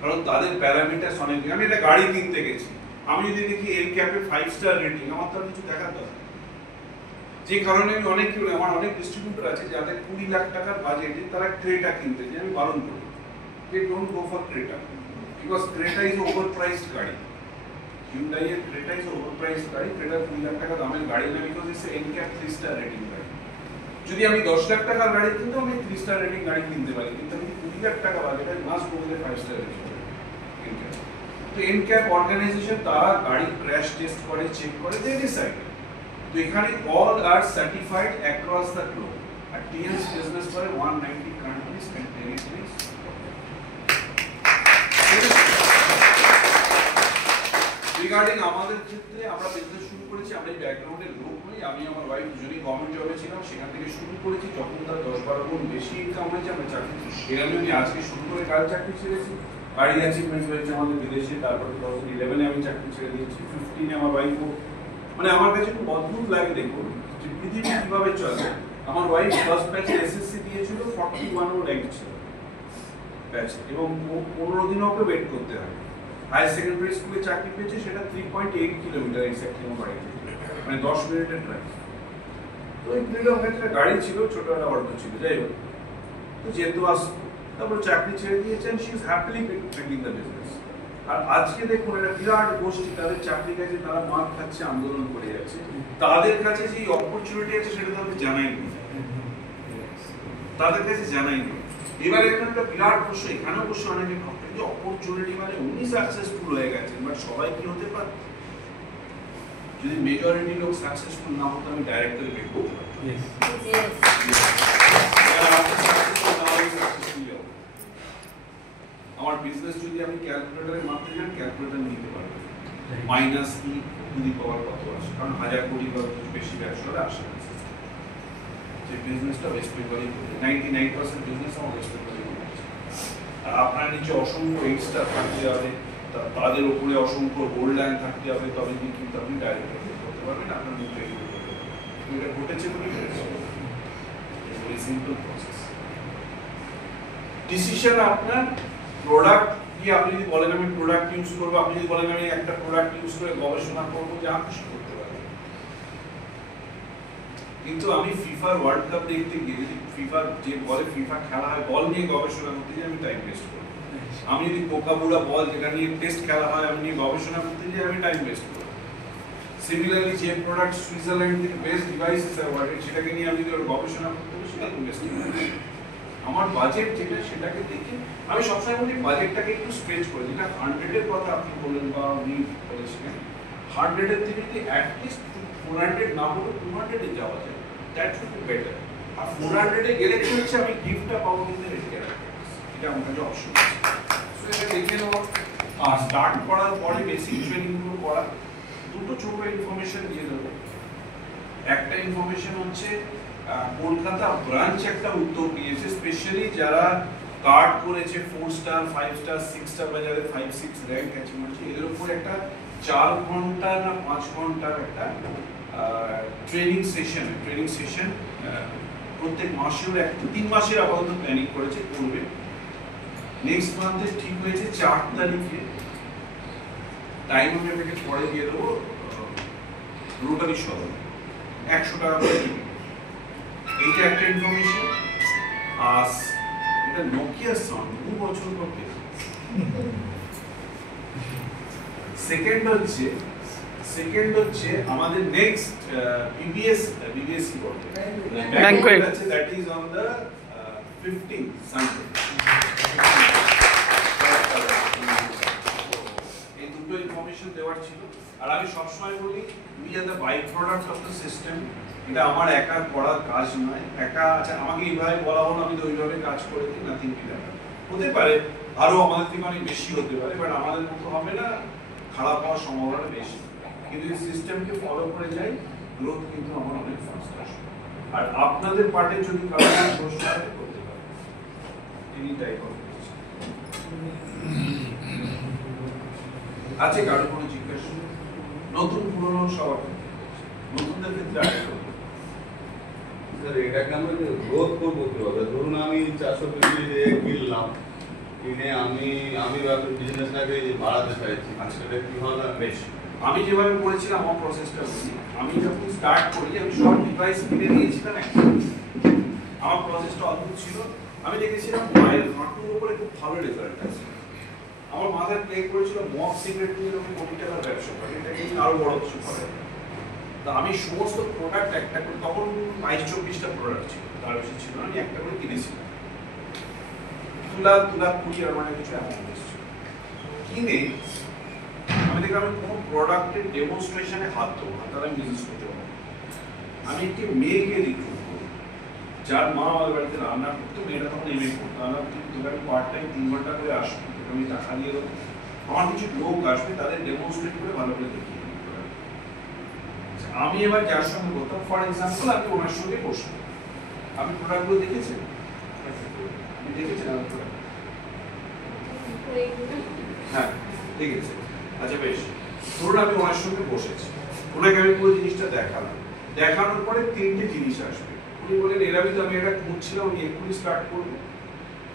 কারণ তাদের প্যারামিটার অনেক। আমি একটা গাড়ি কিনতে গেছি, আমি যদি দেখি এনক্যাপে 5 স্টার রেটিং, আমার তো কিছু দেখার দরকার, যে কারণে আমি আমার অনেক ডিস্ট্রিবিউটর আছে যাদের 20 লাখ টাকার বাজেটে তারা ক্রেটা কিনতে চায়, আমি বারণ করি যে don't go for Creta, because Creta is over priced গাড়ি। হিউন্ডাই এর ক্রেটা ইজ ওভার প্রাইসড গাড়ি, ক্রেটা 20 লাখ টাকা দামের গাড়ি না, because it's NCAP 3 star rating গাড়ি। যদি আমি 10 লাখ টাকার গাড়ি কিনতে, আমি 3 স্টার রেটিং গাড়ি কিনতে পারি, কিন্তু আমি 20 লাখ টাকা বাজেটে মাস বলতে 5 স্টার রেটিং। তো এনক্যাপ অর্গানাইজেশন তারা গাড়ি ক্র্যাশ টেস্ট করে, চেক করে, দে ডিসাইড। তো এখানে all are certified across the globe, আর টিএলস বিজনেস করে 190 কান্ট্রিজ এন্ড টেরিটরিজ। রিগার্ডিং আমাদের ক্ষেত্রে আমরা বিজনেস শুরু করেছি, আমরা এই ব্যাকগ্রাউন্ডের লোক নই, আমি আমার ওয়াইফ দুজনেই গভর্নমেন্ট জবে ছিলাম, সেখান থেকে শুরু করেছি। যখন তার 10-12 গুণ বেশি ইনকাম হয়েছে, আমরা চাকরি এরকম আমি আজকে শুরু করে কাল চাকরি ছেড়েছি। গাড়ি অ্যাচিভমেন্ট হয়েছে আমাদের বিদেশে, তারপরে 2011-এ আমি চাকরি ছেড়ে দিয়েছি, 15-এ আমার ওয়াইফও, মানে আমার কাছে খুব অদ্ভুত লাগে দেখুন যে পৃথিবী কিভাবে চলে। আমার ওয়াইফ ফার্স্ট ব্যাচে এসএসসি দিয়েছিল, 41 র্যাঙ্ক ছিল ব্যাচে, এবং 15 দিনও ওকে ওয়েট করতে হয়। হায়ার সেকেন্ডারি স্কুলে চাকরি পেয়েছে, সেটা 3.8 কিলোমিটার এক্স্যাক্টলি আমার বাড়ি থেকে, মানে 10 মিনিটের ড্রাইভ। তো এই পিরিয়ডে আমার কাছে গাড়ি ছিল, ছোট একটা অটো ছিল, যাই হোক। তো যেহেতু আসতো, তারপর চাকরি ছেড়ে দিয়েছেন, she is happily building the business. আর আজকে দেখুন একটা বিরাট গোষ্ঠী, তাদের চাকরি গেছে, তারা মার খাচ্ছে, আন্দোলন করে যাচ্ছে, তাদের কাছে যে অপরচুনিটি আছে সেটা তাদের জানাই নেই, তাদের কাছে জানাই নেই। এবারে এখানে একটা বিরাট প্রশ্ন, এখানেও বসে অনেকে ভাবছেন যে অপরচুনিটি মানে উনি সাকসেসফুল হয়ে গেছেন, বাট সবাই কি হতে পারে? যদি মেজরিটি লোক সাকসেসফুল না হতো, আমি ডাইরেক্টলি বের করতে পারতাম। আমার বিজনেস যদি আমি ক্যালকুলেটরে মাপতে যান, ক্যালকুলেটর নিতে পারবো মাইনাস ই টু দি পাওয়ার কত আসে, কারণ 1000 কোটি বা বেশি ব্যবসা হলে আসে না। যে বিজনেসটা ওয়েস্ট বেঙ্গলে 99% বিজনেস আমার ওয়েস্ট বেঙ্গলে হচ্ছে। আর আপনার নিচে অসংখ্য এক্সট্রা থাকতে হবে, তাদের উপরে অসংখ্য গোল্ড লাইন থাকতে হবে, তবে কিন্তু আপনি ডাইরেক্ট করতে পারবেন, আপনার মুখে এটা ঘটেছে বলে ঘটেছে। Very simple process. ডিসিশন আপনার প্রোডাক্ট কি, আপনি যদি বলেন আমি প্রোডাক্ট ইউজ করবো, আপনি যদি বলেন আমি একটা প্রোডাক্ট ইউজ করে গবেষণা করবো, যা কিছু করতে পারবেন। কিন্তু আমি ফিফার ওয়ার্ল্ড কাপ দেখতে গিয়ে যদি ফিফার যে বলে ফিফা খেলা হয় বল নিয়ে গবেষণা করতে গিয়ে আমি টাইম ওয়েস্ট করবো। আমি যদি কোকাবুড়া বল যেটা নিয়ে টেস্ট খেলা হয় আমি নিয়ে গবেষণা করতে গিয়ে আমি টাইম ওয়েস্ট করবো। সিমিলারলি যে প্রোডাক্ট সুইজারল্যান্ড থেকে বেস্ট ডিভাইসেস অ্যাওয়ার্ডেড সেটাকে নিয়ে আমি যদি গবেষণা করতে হবে সেটা ইনভেস্ট করবো। আমার বাজেট যেটা সেটাকে দেখে আমি সবসময় বলি বাজেটটাকে একটু স্ট্রেচ করে, যেটা 100 এর কথা আপনি বললেন বা উনি বলেছিলেন 100 এর থেকে যদি অ্যাটলিস্ট 400 না হলে 200 এ যাওয়া যায়, দ্যাট শুড বি বেটার। আর 400 এ গেলে কি হচ্ছে আমি গিফটটা পাবো কিন্তু রেডি রাখবো, এটা আমার কাছে অপশন আছে। সো এটা দেখে নেওয়া আর স্টার্ট করার পরে বেসিক ট্রেনিংগুলো করা। দুটো ছোট ইনফরমেশন দিয়ে দেবো। একটা ইনফরমেশন হচ্ছে কলকাতা ব্রাঞ্চ একটা উদ্যোগ নিয়েছে, স্পেশালি যারা কার্ড করেছে 4 স্টার 5 স্টার 6 স্টার বা যাদের 5-6 র্যাঙ্ক অ্যাচিভ হয়েছে এদের উপর একটা 4 ঘন্টা না 5 ঘন্টার একটা ট্রেনিং সেশন প্রত্যেক মাসেও 3 মাসের আপাতত প্ল্যানিং করেছে, করবে। নেক্সট মান্থে ঠিক হয়েছে 4 তারিখে, টাইম আমি আপনাকে পরে দিয়ে দেবো, রোটারি সদন 100 টাকা করে টিকিট। এইটা একটা ইনফরমেশন। আর এটা নোকিয়া সাউন্ড 2 বছর পর পেয়ে। সেকেন্ড হচ্ছে আমাদের নেক্সট বিবিএস Banquet আছে, that is on the 15th Sunday. এই দুটো ইনফরমেশন দেওয়ার ছিল। আর আমি সবসময় বলি we are the by product of the system. এটা আমার একা করার কাজ নয়, একা আচ্ছা আমাকে এইভাবে বলা হলো আমি তো ওইভাবে কাজ করে দিই, নাথিং বি দ্যাট। হতে পারে আরো আমাদের থেকে অনেক বেশি হতে পারে, বাট আমাদের মতো হবে না, খারাপ হওয়ার সম্ভাবনা বেশি। কিন্তু এই সিস্টেমকে ফলো করে যাই, গ্রোথ কিন্তু আমার অনেক ফাস্ট আসবে। আর আপনাদের পার্টে যদি কারো প্রশ্ন থাকে করতে পারে, এনি টাইপ অফ আছে। কারো কোনো জিজ্ঞাসা? নতুন পুরনো সবার নতুনদের ক্ষেত্রে আগে স্যার এটাকে আমরা গ্রোথ করবো কিভাবে? ধরুন আমি 400 কেজি কিনলাম, কিনে আমি বিজনেসটাকে বাড়াতে চাইছি, সেটা কিভাবে? বেশ, আমি যেভাবে করেছিলাম আমার প্রসেসটা বলি। আমি যখন স্টার্ট করি আমি সব ডিভাইস কিনে নিয়েছিলাম একটা। আমার প্রসেসটা অদ্ভুত ছিল। আমি দেখেছিলাম মায়ের হাঁটুর উপরে খুব ভালো রেজাল্ট আছে। আমার মাথায় প্লে করেছিল মক সিগারেট নিয়ে আমি কোটি টাকার ব্যবসা করি, এটাকে আরো বড় কিছু করে। তা আমি সমস্ত প্রোডাক্ট একটা করে, তখন 22-24টা প্রোডাক্ট ছিল, তার বেশি ছিল না, আমি একটা করে কিনেছিলাম। 2,20,000 আর মানে কিছু অ্যামাউন্ট এসেছিল। কিনে আমি দেখলাম আমি কোনো প্রোডাক্টের ডেমনস্ট্রেশনে হাত দেবো না, তাহলে আমি বিজনেস করতে পারবো। আমি একটি মেয়েকে রিক্রুট করি, যার মা আমাদের বাড়িতে রান্না করতো। মেয়েটা তখন এমএ করতো। রান্না তোকে আমি পার্ট টাইম 3 ঘন্টা করে আসবো, তোকে আমি টাকা দিয়ে দেবো, আমার কিছু লোক আসবে, তাদের ডেমনস্ট্রেট করে ভালো করে দেখিয়ে দেবো। আমি এবার যার সঙ্গে করতাম, ফর এক্সাম্পল আমি ওনার সঙ্গে বসবো। আপনি প্রোডাক্টগুলো দেখেছেন? আপনি দেখেছেন আমার প্রোডাক্ট? হ্যাঁ দেখেছেন। আচ্ছা বেশ, ধরুন আমি ওনার সঙ্গে বসেছি, ওনাকে আমি পুরো জিনিসটা দেখালাম। দেখানোর পরে 3টে জিনিস আসবে। উনি বলেন এরাবি তো আমি এটা খুঁজছিলাম, আমি এক্ষুনি স্টার্ট করবো।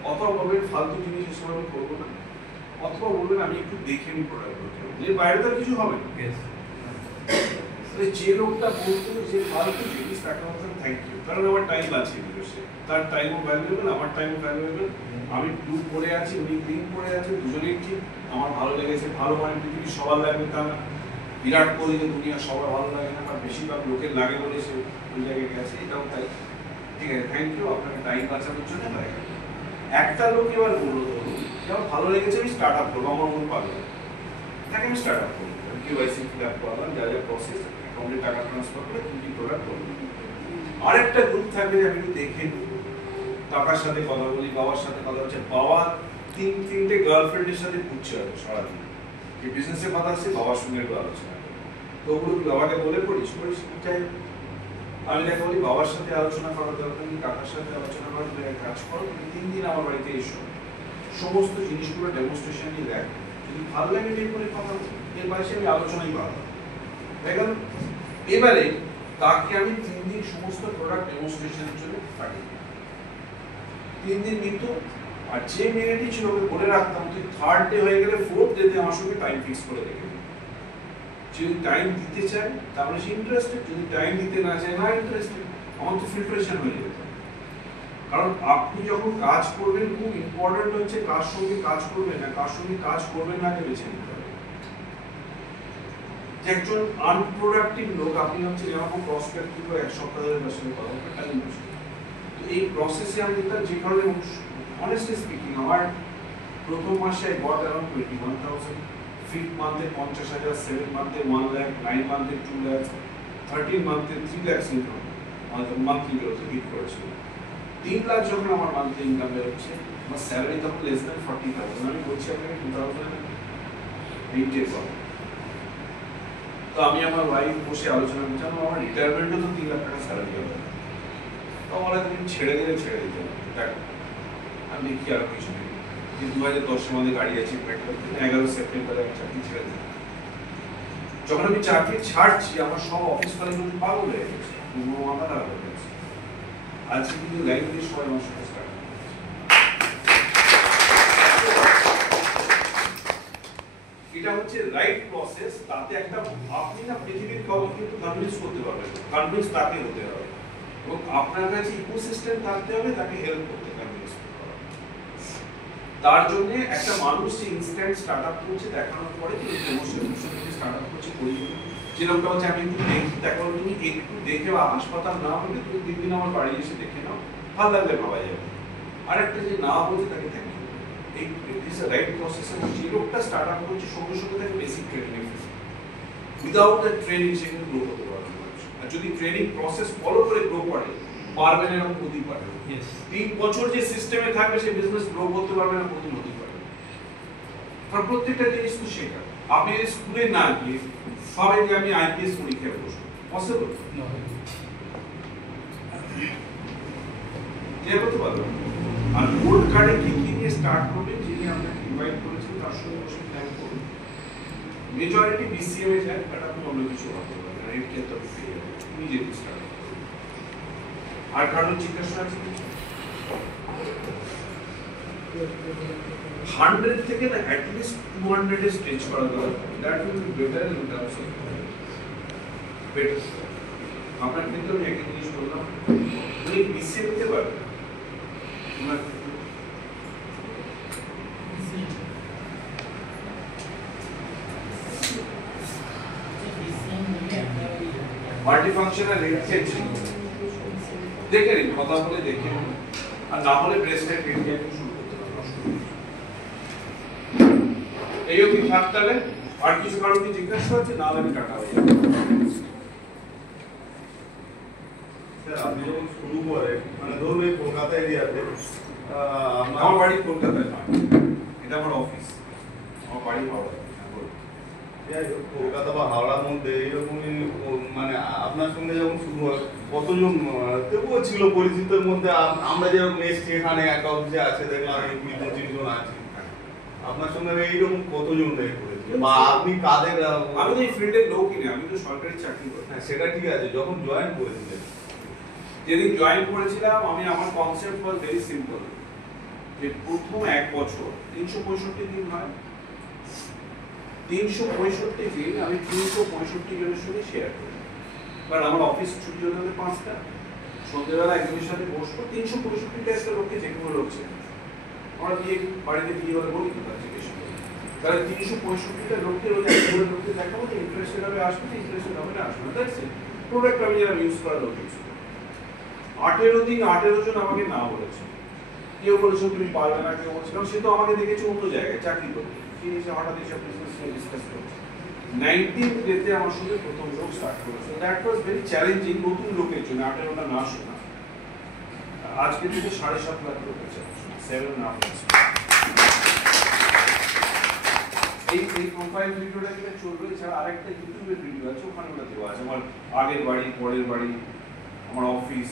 অথবা বলবেন ফালতু জিনিস এসব আমি করবো না, অথবা বলবেন আমি একটু দেখে নিই প্রোডাক্টগুলোকে, এর বাইরে তো আর কিছু হবে না। যে লোকটা বলতো যে ফালতু জিনিস, তাকে বলতাম থ্যাংক ইউ, কারণ আমার টাইম আছে, তার টাইমও ভ্যালুয়েবল, আমার টাইমও ভ্যালুয়েবল। আমি ব্লু পরে আছি, উনি গ্রিন পরে আছে, দুজনেই ঠিক। আমার ভালো লেগেছে, ভালো মানে পৃথিবীর সবার লাগবে তা না, বিরাট কোহলি যে দুনিয়া সবার ভালো লাগে না, বা বেশিরভাগ লোকের লাগে বলে সে ওই জায়গায় গেছে, এটাও তাই। ঠিক আছে, থ্যাংক ইউ, আপনাকে টাইম বাঁচানোর জন্য লাগে। একটা লোক এবার বললো যেমন ভালো লেগেছে আমি স্টার্ট আপ করবো, আমার মন পাবে, তাকে আমি স্টার্ট আপ করবো, কেওয়াইসি ফিল আপ করলাম, যা যা প্রসেস, অ্যাকাউন্টে টাকা ট্রান্সফার করে 2টি প্রোডাক্ট করবো। আরেকটা গ্রুপ থাকবে যে আমি একটু দেখে কাকার সাথে কথা বলি, বাবার সাথে কথা হচ্ছে, বাবা 3-3টে গার্লফ্রেন্ডের সাথে ঘুরছে সারাদিন, যে বিজনেসের কথা আছে বাবার সঙ্গে একটু আলোচনা করে। তো ওগুলো বাবাকে বলে পড়িস চাই, আমি দেখা বলি বাবার সাথে আলোচনা করার দরকার নেই, কাকার সাথে আলোচনা করার কাজ করো, তুমি 3 দিন আমার বাড়িতে এসো, সমস্ত জিনিসগুলো ডেমনস্ট্রেশন নিয়ে দেখ, যদি ভালো লাগে নিয়ে করে কথা বলি, এর বাইরে আমি আলোচনাই পাবো। দেখেন এবারে তাকে আমি 3 দিন সমস্ত প্রোডাক্ট ডেমনস্ট্রেশনের জন্য পাঠিয়ে দিই। 3 দিন কিন্তু আর যে মেয়েটি ছিল ওকে বলে রাখতাম তুই 3rd ডে হয়ে গেলে 4th ডেতে আমার সঙ্গে টাইম ফিক্স করে রেখে দিবি। যদি টাইম দিতে চায় তাহলে সে ইন্টারেস্টেড, যদি টাইম দিতে না চায় না ইন্টারেস্টেড, আমার তো ফিল্ট্রেশন হয়ে যেত। কারণ আপনি যখন কাজ করবেন খুব ইম্পর্টেন্ট হচ্ছে কার সঙ্গে কাজ করবেন না, কার সঙ্গে কাজ করবেন না বেছে নিতে হবে। যে একজন আনপ্রোডাক্টিভ লোক আপনি হচ্ছে যেরকম প্রসপেক্ট করে 1 সপ্তাহ ধরে তার সঙ্গে কথা বলতে টাইম নষ্ট। তো এই প্রসেসে আমি দেখলাম যে কারণে অনেস্টলি স্পিকিং আমার প্রথম মাসে goat around 21,000, 5th মান্থে 50,000, 7th মান্থে 1 lakh, 9th মান্থে 2 lakh, 13th মান্থে 3 lakh income আমাদের মান্থলি গ্রোথ হিট করেছিল। 3 লাখ যখন আমার মান্থলি ইনকাম বেরোচ্ছে, আমার স্যালারি তখন লেস দ্যান 40,000। আমি বলছি আপনাকে 2008 এর পর। তো আমি আমার ওয়াইফ বসে আলোচনা করছিলাম, আমার রিটায়ারমেন্টও তো 3 লাখ টাকা স্যালারি হবে। তো বলে তুমি ছেড়ে দিলে ছেড়ে দিতে হবে। দেখ আমি দেখি আরো কিছু নেই, 2010 মধ্যে গাড়ি আছে, 11 সেপ্টেম্বরে আমি চাকরি ছেড়ে দিই। যখন আমি চাকরি ছাড়ছি আমার সব অফিস কলিগ পাগল হয়ে গেছে, পুরো মাথা খারাপ হয়ে গেছে। আজকে কিন্তু লাইন দিয়ে সবাই আমার সাথে স্টার্ট। এটা হচ্ছে রাইট প্রসেস, তাতে একটা আপনি না পৃথিবীর কাউকে কিন্তু কনভিন্স করতে পারবেন, কনভিন্স তাকে হতে হবে এবং আপনার কাছে ইকোসিস্টেম থাকতে হবে তাকে হেল্প করতে, কনভিন্স করতে হবে। তার জন্য একটা মানুষ যে ইনস্ট্যান্ট স্টার্টআপ করছে দেখানোর পরে যে ডেমনস্ট্রেশন স্টার্টআপ করছে করি, যেরকমটা হচ্ছে আমি একটু দেখি, দেখো তুমি একটু দেখে হাসপাতাল না হলে তুমি 3 দিন আমার বাড়ি এসে দেখে নাও, ভালো লাগলে ভাবা যাবে। আর একটা যে না বলছে তাকে থ্যাংক ইউ। এই ইজ আ রাইট প্রসেস। যে লোকটা স্টার্টআপ করছে সঙ্গে সঙ্গে তাকে basic training without the training সে কিন্তু গ্রো করতে পারবে না। আর যদি ট্রেনিং প্রসেস ফলো করে গ্রো করে পারবেন এরকম হতেই পারে। 3 বছর যে সিস্টেমে থাকবে সে বিজনেস গ্রো করতে পারবে না, প্রথম হতেই পারে। আর প্রত্যেকটা জিনিস তো শেখা। আপনি স্কুলে না গিয়ে ভাবেন যে আমি আইপিএস পরীক্ষায় বসবো, পসিবল ক্লিয়ার করতে পারবেন। আর বোর্ড কার্ডে কি কি নিয়ে স্টার্ট করবেন, যিনি আপনাকে ইনভাইট করেছেন তার সঙ্গে বসে প্ল্যান করুন। মেজরিটি বিসিএম এ যায়, বাট আপনি অন্য কিছু ভাবতে পারবেন, রেড কেয়ার তো পেয়ে যাবেন, নিজে স্টার্ট করুন। আর কারণ জিজ্ঞাসা আছে 100 থেকে না অ্যাটলিস্ট 200 এ স্টেজ করা দরকার। That will be better in terms of better. আপনার কিন্তু আমি একটা জিনিস বললাম, উনি বিসিএম দিতে পারবেন মাল্টিফাংশনাল রিসার্চ দেখে নিন, কথা বলে দেখে নিন। আর না হলে ব্রেস্টের ট্রিটমেন্ট শুরু করতে পারবেন। এই অবধি থাক তাহলে। আর কিছু কারণ কি জিজ্ঞাসা আছে? না হলে আমি টাকা হয়ে যাবে। স্যার আপনি যখন শুরু করেন, মানে ধরুন এই কলকাতা এরিয়াতে, আমার বাড়ি কলকাতায় নয়, এটা আমার অফিস, আমার বাড়ি হাওড়ায়। কলকাতা বা হাওড়ার মধ্যে এইরকমই মানে আপনার সঙ্গে যখন শুরু হয় কতজন তবুও ছিল পরিচিতের মধ্যে? আমরা যেরকম এসছি এখানে একটা অফিসে আছে, দেখলাম 20-25 জন আছে, আপনার সঙ্গে এইরকম কতজন করেছে বা আপনি কাদের? আমি তো এই ফিল্ডের লোকই না, আমি তো সরকারি চাকরি করি। হ্যাঁ সেটা ঠিক আছে, যখন জয়েন করেছিলেন, যেদিন জয়েন করেছিলাম আমি, আমার কনসেপ্ট ওয়াজ ভেরি সিম্পল, যে প্রথম 1 বছর 365 দিন হয়, 365 দিন আমি 365 জনের সঙ্গে শেয়ার করি। কারণ আমার অফিস ছুটি হতে হবে 5টা, সন্ধ্যেবেলা একজনের সাথে বসবো, 365টা একটা লোককে যে কোনো লোক ছিল, আমরা বিয়ে বাড়িতে বিয়ে হলে বলি তো তার জিজ্ঞেস করি, তাহলে 365টা লোককে ওই একজনের লোককে দেখাবো যে ইন্টারেস্টেড হবে আসবে, ইন্টারেস্টেড হবে না আসবে না। That's it. প্রোডাক্ট আমি যারা ইউজ করার লোক ইউজ করি। 18 দিন 18 জন আমাকে না বলেছে, কেউ বলেছে তুমি পারবে না, কেউ বলেছে, কারণ সে তো আমাকে দেখেছে অন্য জায়গায় চাকরি করতে, কি এসে হঠাৎ এসে বিজনেস নিয়ে ডিসকাস করছে। 19th ডেতে আমার সঙ্গে প্রথম লোক স্টার্ট করেছে। দ্যাট ওয়াজ ভেরি চ্যালেঞ্জিং নতুন লোকের জন্য, 18টা না শোনা। আজকে থেকে 7.5 লাখ লোক আছে, 7.5 লাখ। এই প্রোফাইল ভিডিওটা যেটা চলবে, এছাড়া আরেকটা ইউটিউবের ভিডিও আছে, ওখানে ওটা দেওয়া আছে, আমার আগের বাড়ি, পরের বাড়ি, আমার অফিস,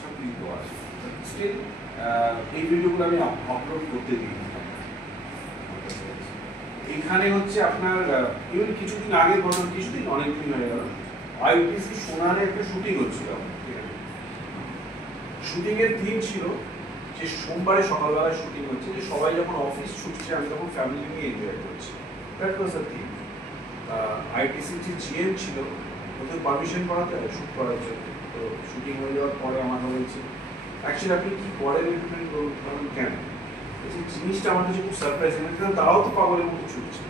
সব কিছু দেওয়া আছে। স্টিল এই ভিডিওগুলো আমি আপলোড করতে দিই। এখানে হচ্ছে আপনার ইভেন কিছুদিন আগে ঘটনা, কিছুদিন অনেকদিন হয়ে গেল, আইটিসি সোনারে একটা শুটিং হচ্ছিল। শুটিং এর থিম ছিল যে সোমবারে সকালবেলায় শুটিং হচ্ছে, যে সবাই যখন অফিস ছুটছে আমি তখন ফ্যামিলি নিয়ে এনজয় করছি। That was the theme. আইটিসির যে জিএম ছিল ওদের পারমিশন করাতে হয় শ্যুট করার জন্য। তো শুটিং হয়ে যাওয়ার পরে আমার বলছে অ্যাকচুয়ালি আপনি কি করেন রিক্রুটমেন্ট করুন কেন? এই জিনিসটা আমার কাছে খুব সারপ্রাইজিং, কারণ তারাও তো পাগলের মতো ছুটছে।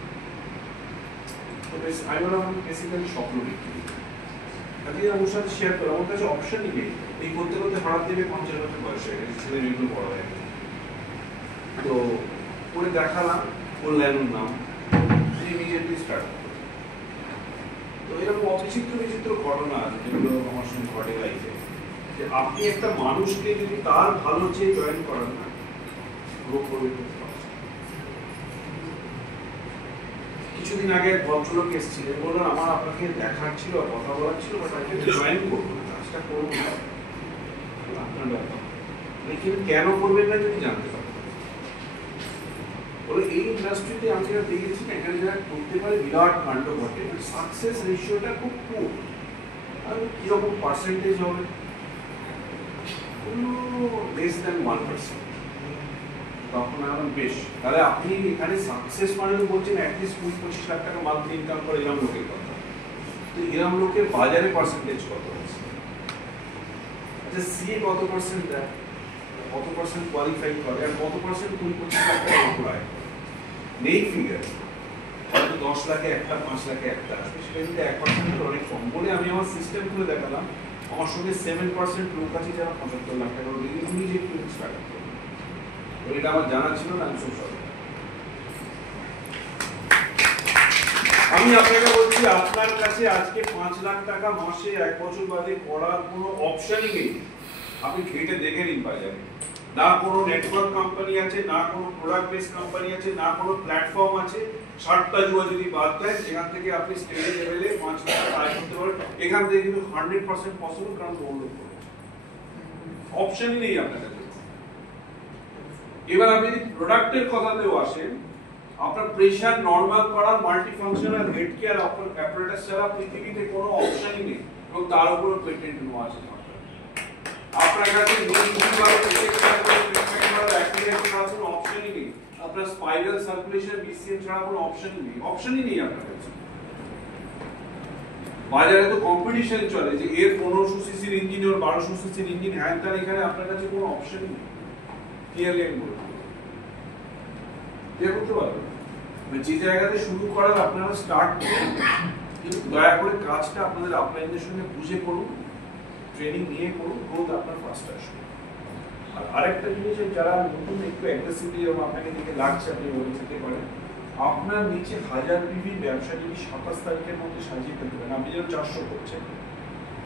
তো আমি বললাম আমি বেসিক্যালি স্বপ্ন বিক্রি করি। আজকে ওর সাথে শেয়ার করলাম, আমার কাছে অপশনই নেই। এই করতে করতে হঠাৎ দেবে 50 বছর বয়স হয়ে গেছে, ছেলে মেয়েগুলো বড় হয়ে গেছে। তো করে দেখালাম, বললেন ওর নাম, ইমিডিয়েটলি স্টার্ট। তো এরকম অবিচিত্র বিচিত্র ঘটনা আছে যেগুলো আমার সঙ্গে ঘটে লাইফে, যে আপনি একটা মানুষকে যদি তার ভালো চেয়ে জয়েন করেন না, গ্রো করবে খুব fast। কিছুদিন আগে এক ভদ্রলোক এসেছিলেন, বললেন আমার আপনাকে দেখার ছিল, কথা বলার ছিল, বাট আমি জয়েন করবো না, কাজটা করবো না, আপনার ব্যাপার। লেকিন কেন করবেন না যদি জানতে পারেন। বলে এই ইন্ডাস্ট্রিতে আমি যেটা দেখেছি না, এখানে যারা করতে পারে বিরাট কাণ্ড ঘটে, সাকসেস রেশিওটা খুব কম। আর কিরকম পার্সেন্টেজ হবে? কোনো লেস দ্যান 1%। তখন আমার বেশ, তাহলে আপনি এখানে সাকসেস মানে বলছেন অ্যাটলিস্ট 20-25 লাখ টাকা মান্থলি ইনকাম করে এরকম লোকের কথা। তো এরকম লোকের বাজারে পার্সেন্টেজ কত আছে? আচ্ছা সিএ কত পার্সেন্ট দেয়, কত পার্সেন্ট কোয়ালিফাই করে, আর কত পার্সেন্ট 20-25 লাখ টাকা এমপ্লয় নেই ফিগার। হয়তো 10 লাখে একটা, 5 লাখে একটা আসবে, সেটা কিন্তু 1% অনেক কম। বলে আমি আমার সিস্টেম খুলে দেখালাম, আমার সঙ্গে 7% লোক আছে যারা 75 লাখ টাকা ইমিডিয়েটলি স্টার্ট করে। এটা আমার জানা ছিল না, আমি সব আমি আপনাকে বলছি, আপনার কাছে আজকে 5 লাখ টাকা মাসে 1 বছর বাদে করার কোনো অপশনই নেই। আপনি ঘেটে দেখে নিন বাজারে, না কোনো নেটওয়ার্ক কোম্পানি আছে, না কোনো প্রোডাক্ট বেস কোম্পানি আছে, না কোনো প্ল্যাটফর্ম আছে। 60টা জুয়া যদি বাদ দেন, যেখান থেকে আপনি স্টেট লেভেলে 5 লাখ টাকা আয় করতে পারেন, এখান থেকে কিন্তু 100% পসিবল, কারণ বললো অপশনই নেই আপনার কাছে। এবার আপনি যদি প্রোডাক্টের কথাতেও আসেন, আপনার প্রেসার নরমাল করার multi functional head care apparatus ছাড়া পৃথিবীতে কোনো অপশনই নেই, এবং তার উপর পেটেন্ট নেওয়া আছে। আপনার কাছে অপশনই নেই, আপনার স্পাইরাল সার্কুলেশন বিসিএম ছাড়া কোনো অপশনই নেই, অপশনই নেই আপনার কাছে। বাজারে তো কম্পিটিশন চলে যে এর 1500 সিসির ইঞ্জিন, ওর 1200 সিসির ইঞ্জিন, হ্যাঁ তার এখানে আপনার কাছে কোনো অপশনই নেই। ক্লিয়ারলি আমি বলবো, করতে পারবেন যে জায়গাতে শুরু করার আপনারা স্টার্ট করুন, কিন্তু দয়া করে কাজটা আপনাদের আপলাইনদের সঙ্গে বুঝে করুন, ট্রেনিং নিয়ে করুন, গ্রোথ আপনার ফার্স্ট আসবে। আর আরেকটা জিনিস, যারা নতুন একটু অ্যাগ্রেসিভলি এবং আপনাকে দিকে লাগছে, আপনি বলে যেতে পারেন আপনার নিচে 1000 পিভি ব্যবসা যদি 27 তারিখের মধ্যে সাজিয়ে ফেলতে পারেন। আপনি যেন 400 করছেন,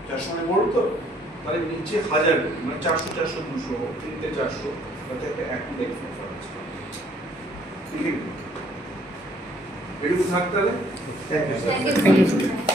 400 মানে বড় তো, তাহলে নিচে 1000 মানে 400, 400, 200, 3টে 400, তাতে একটা অ্যাকুরেট ফলাফল আছে। ঠিক আছে, এটুকু থাকতে হবে। Thank you.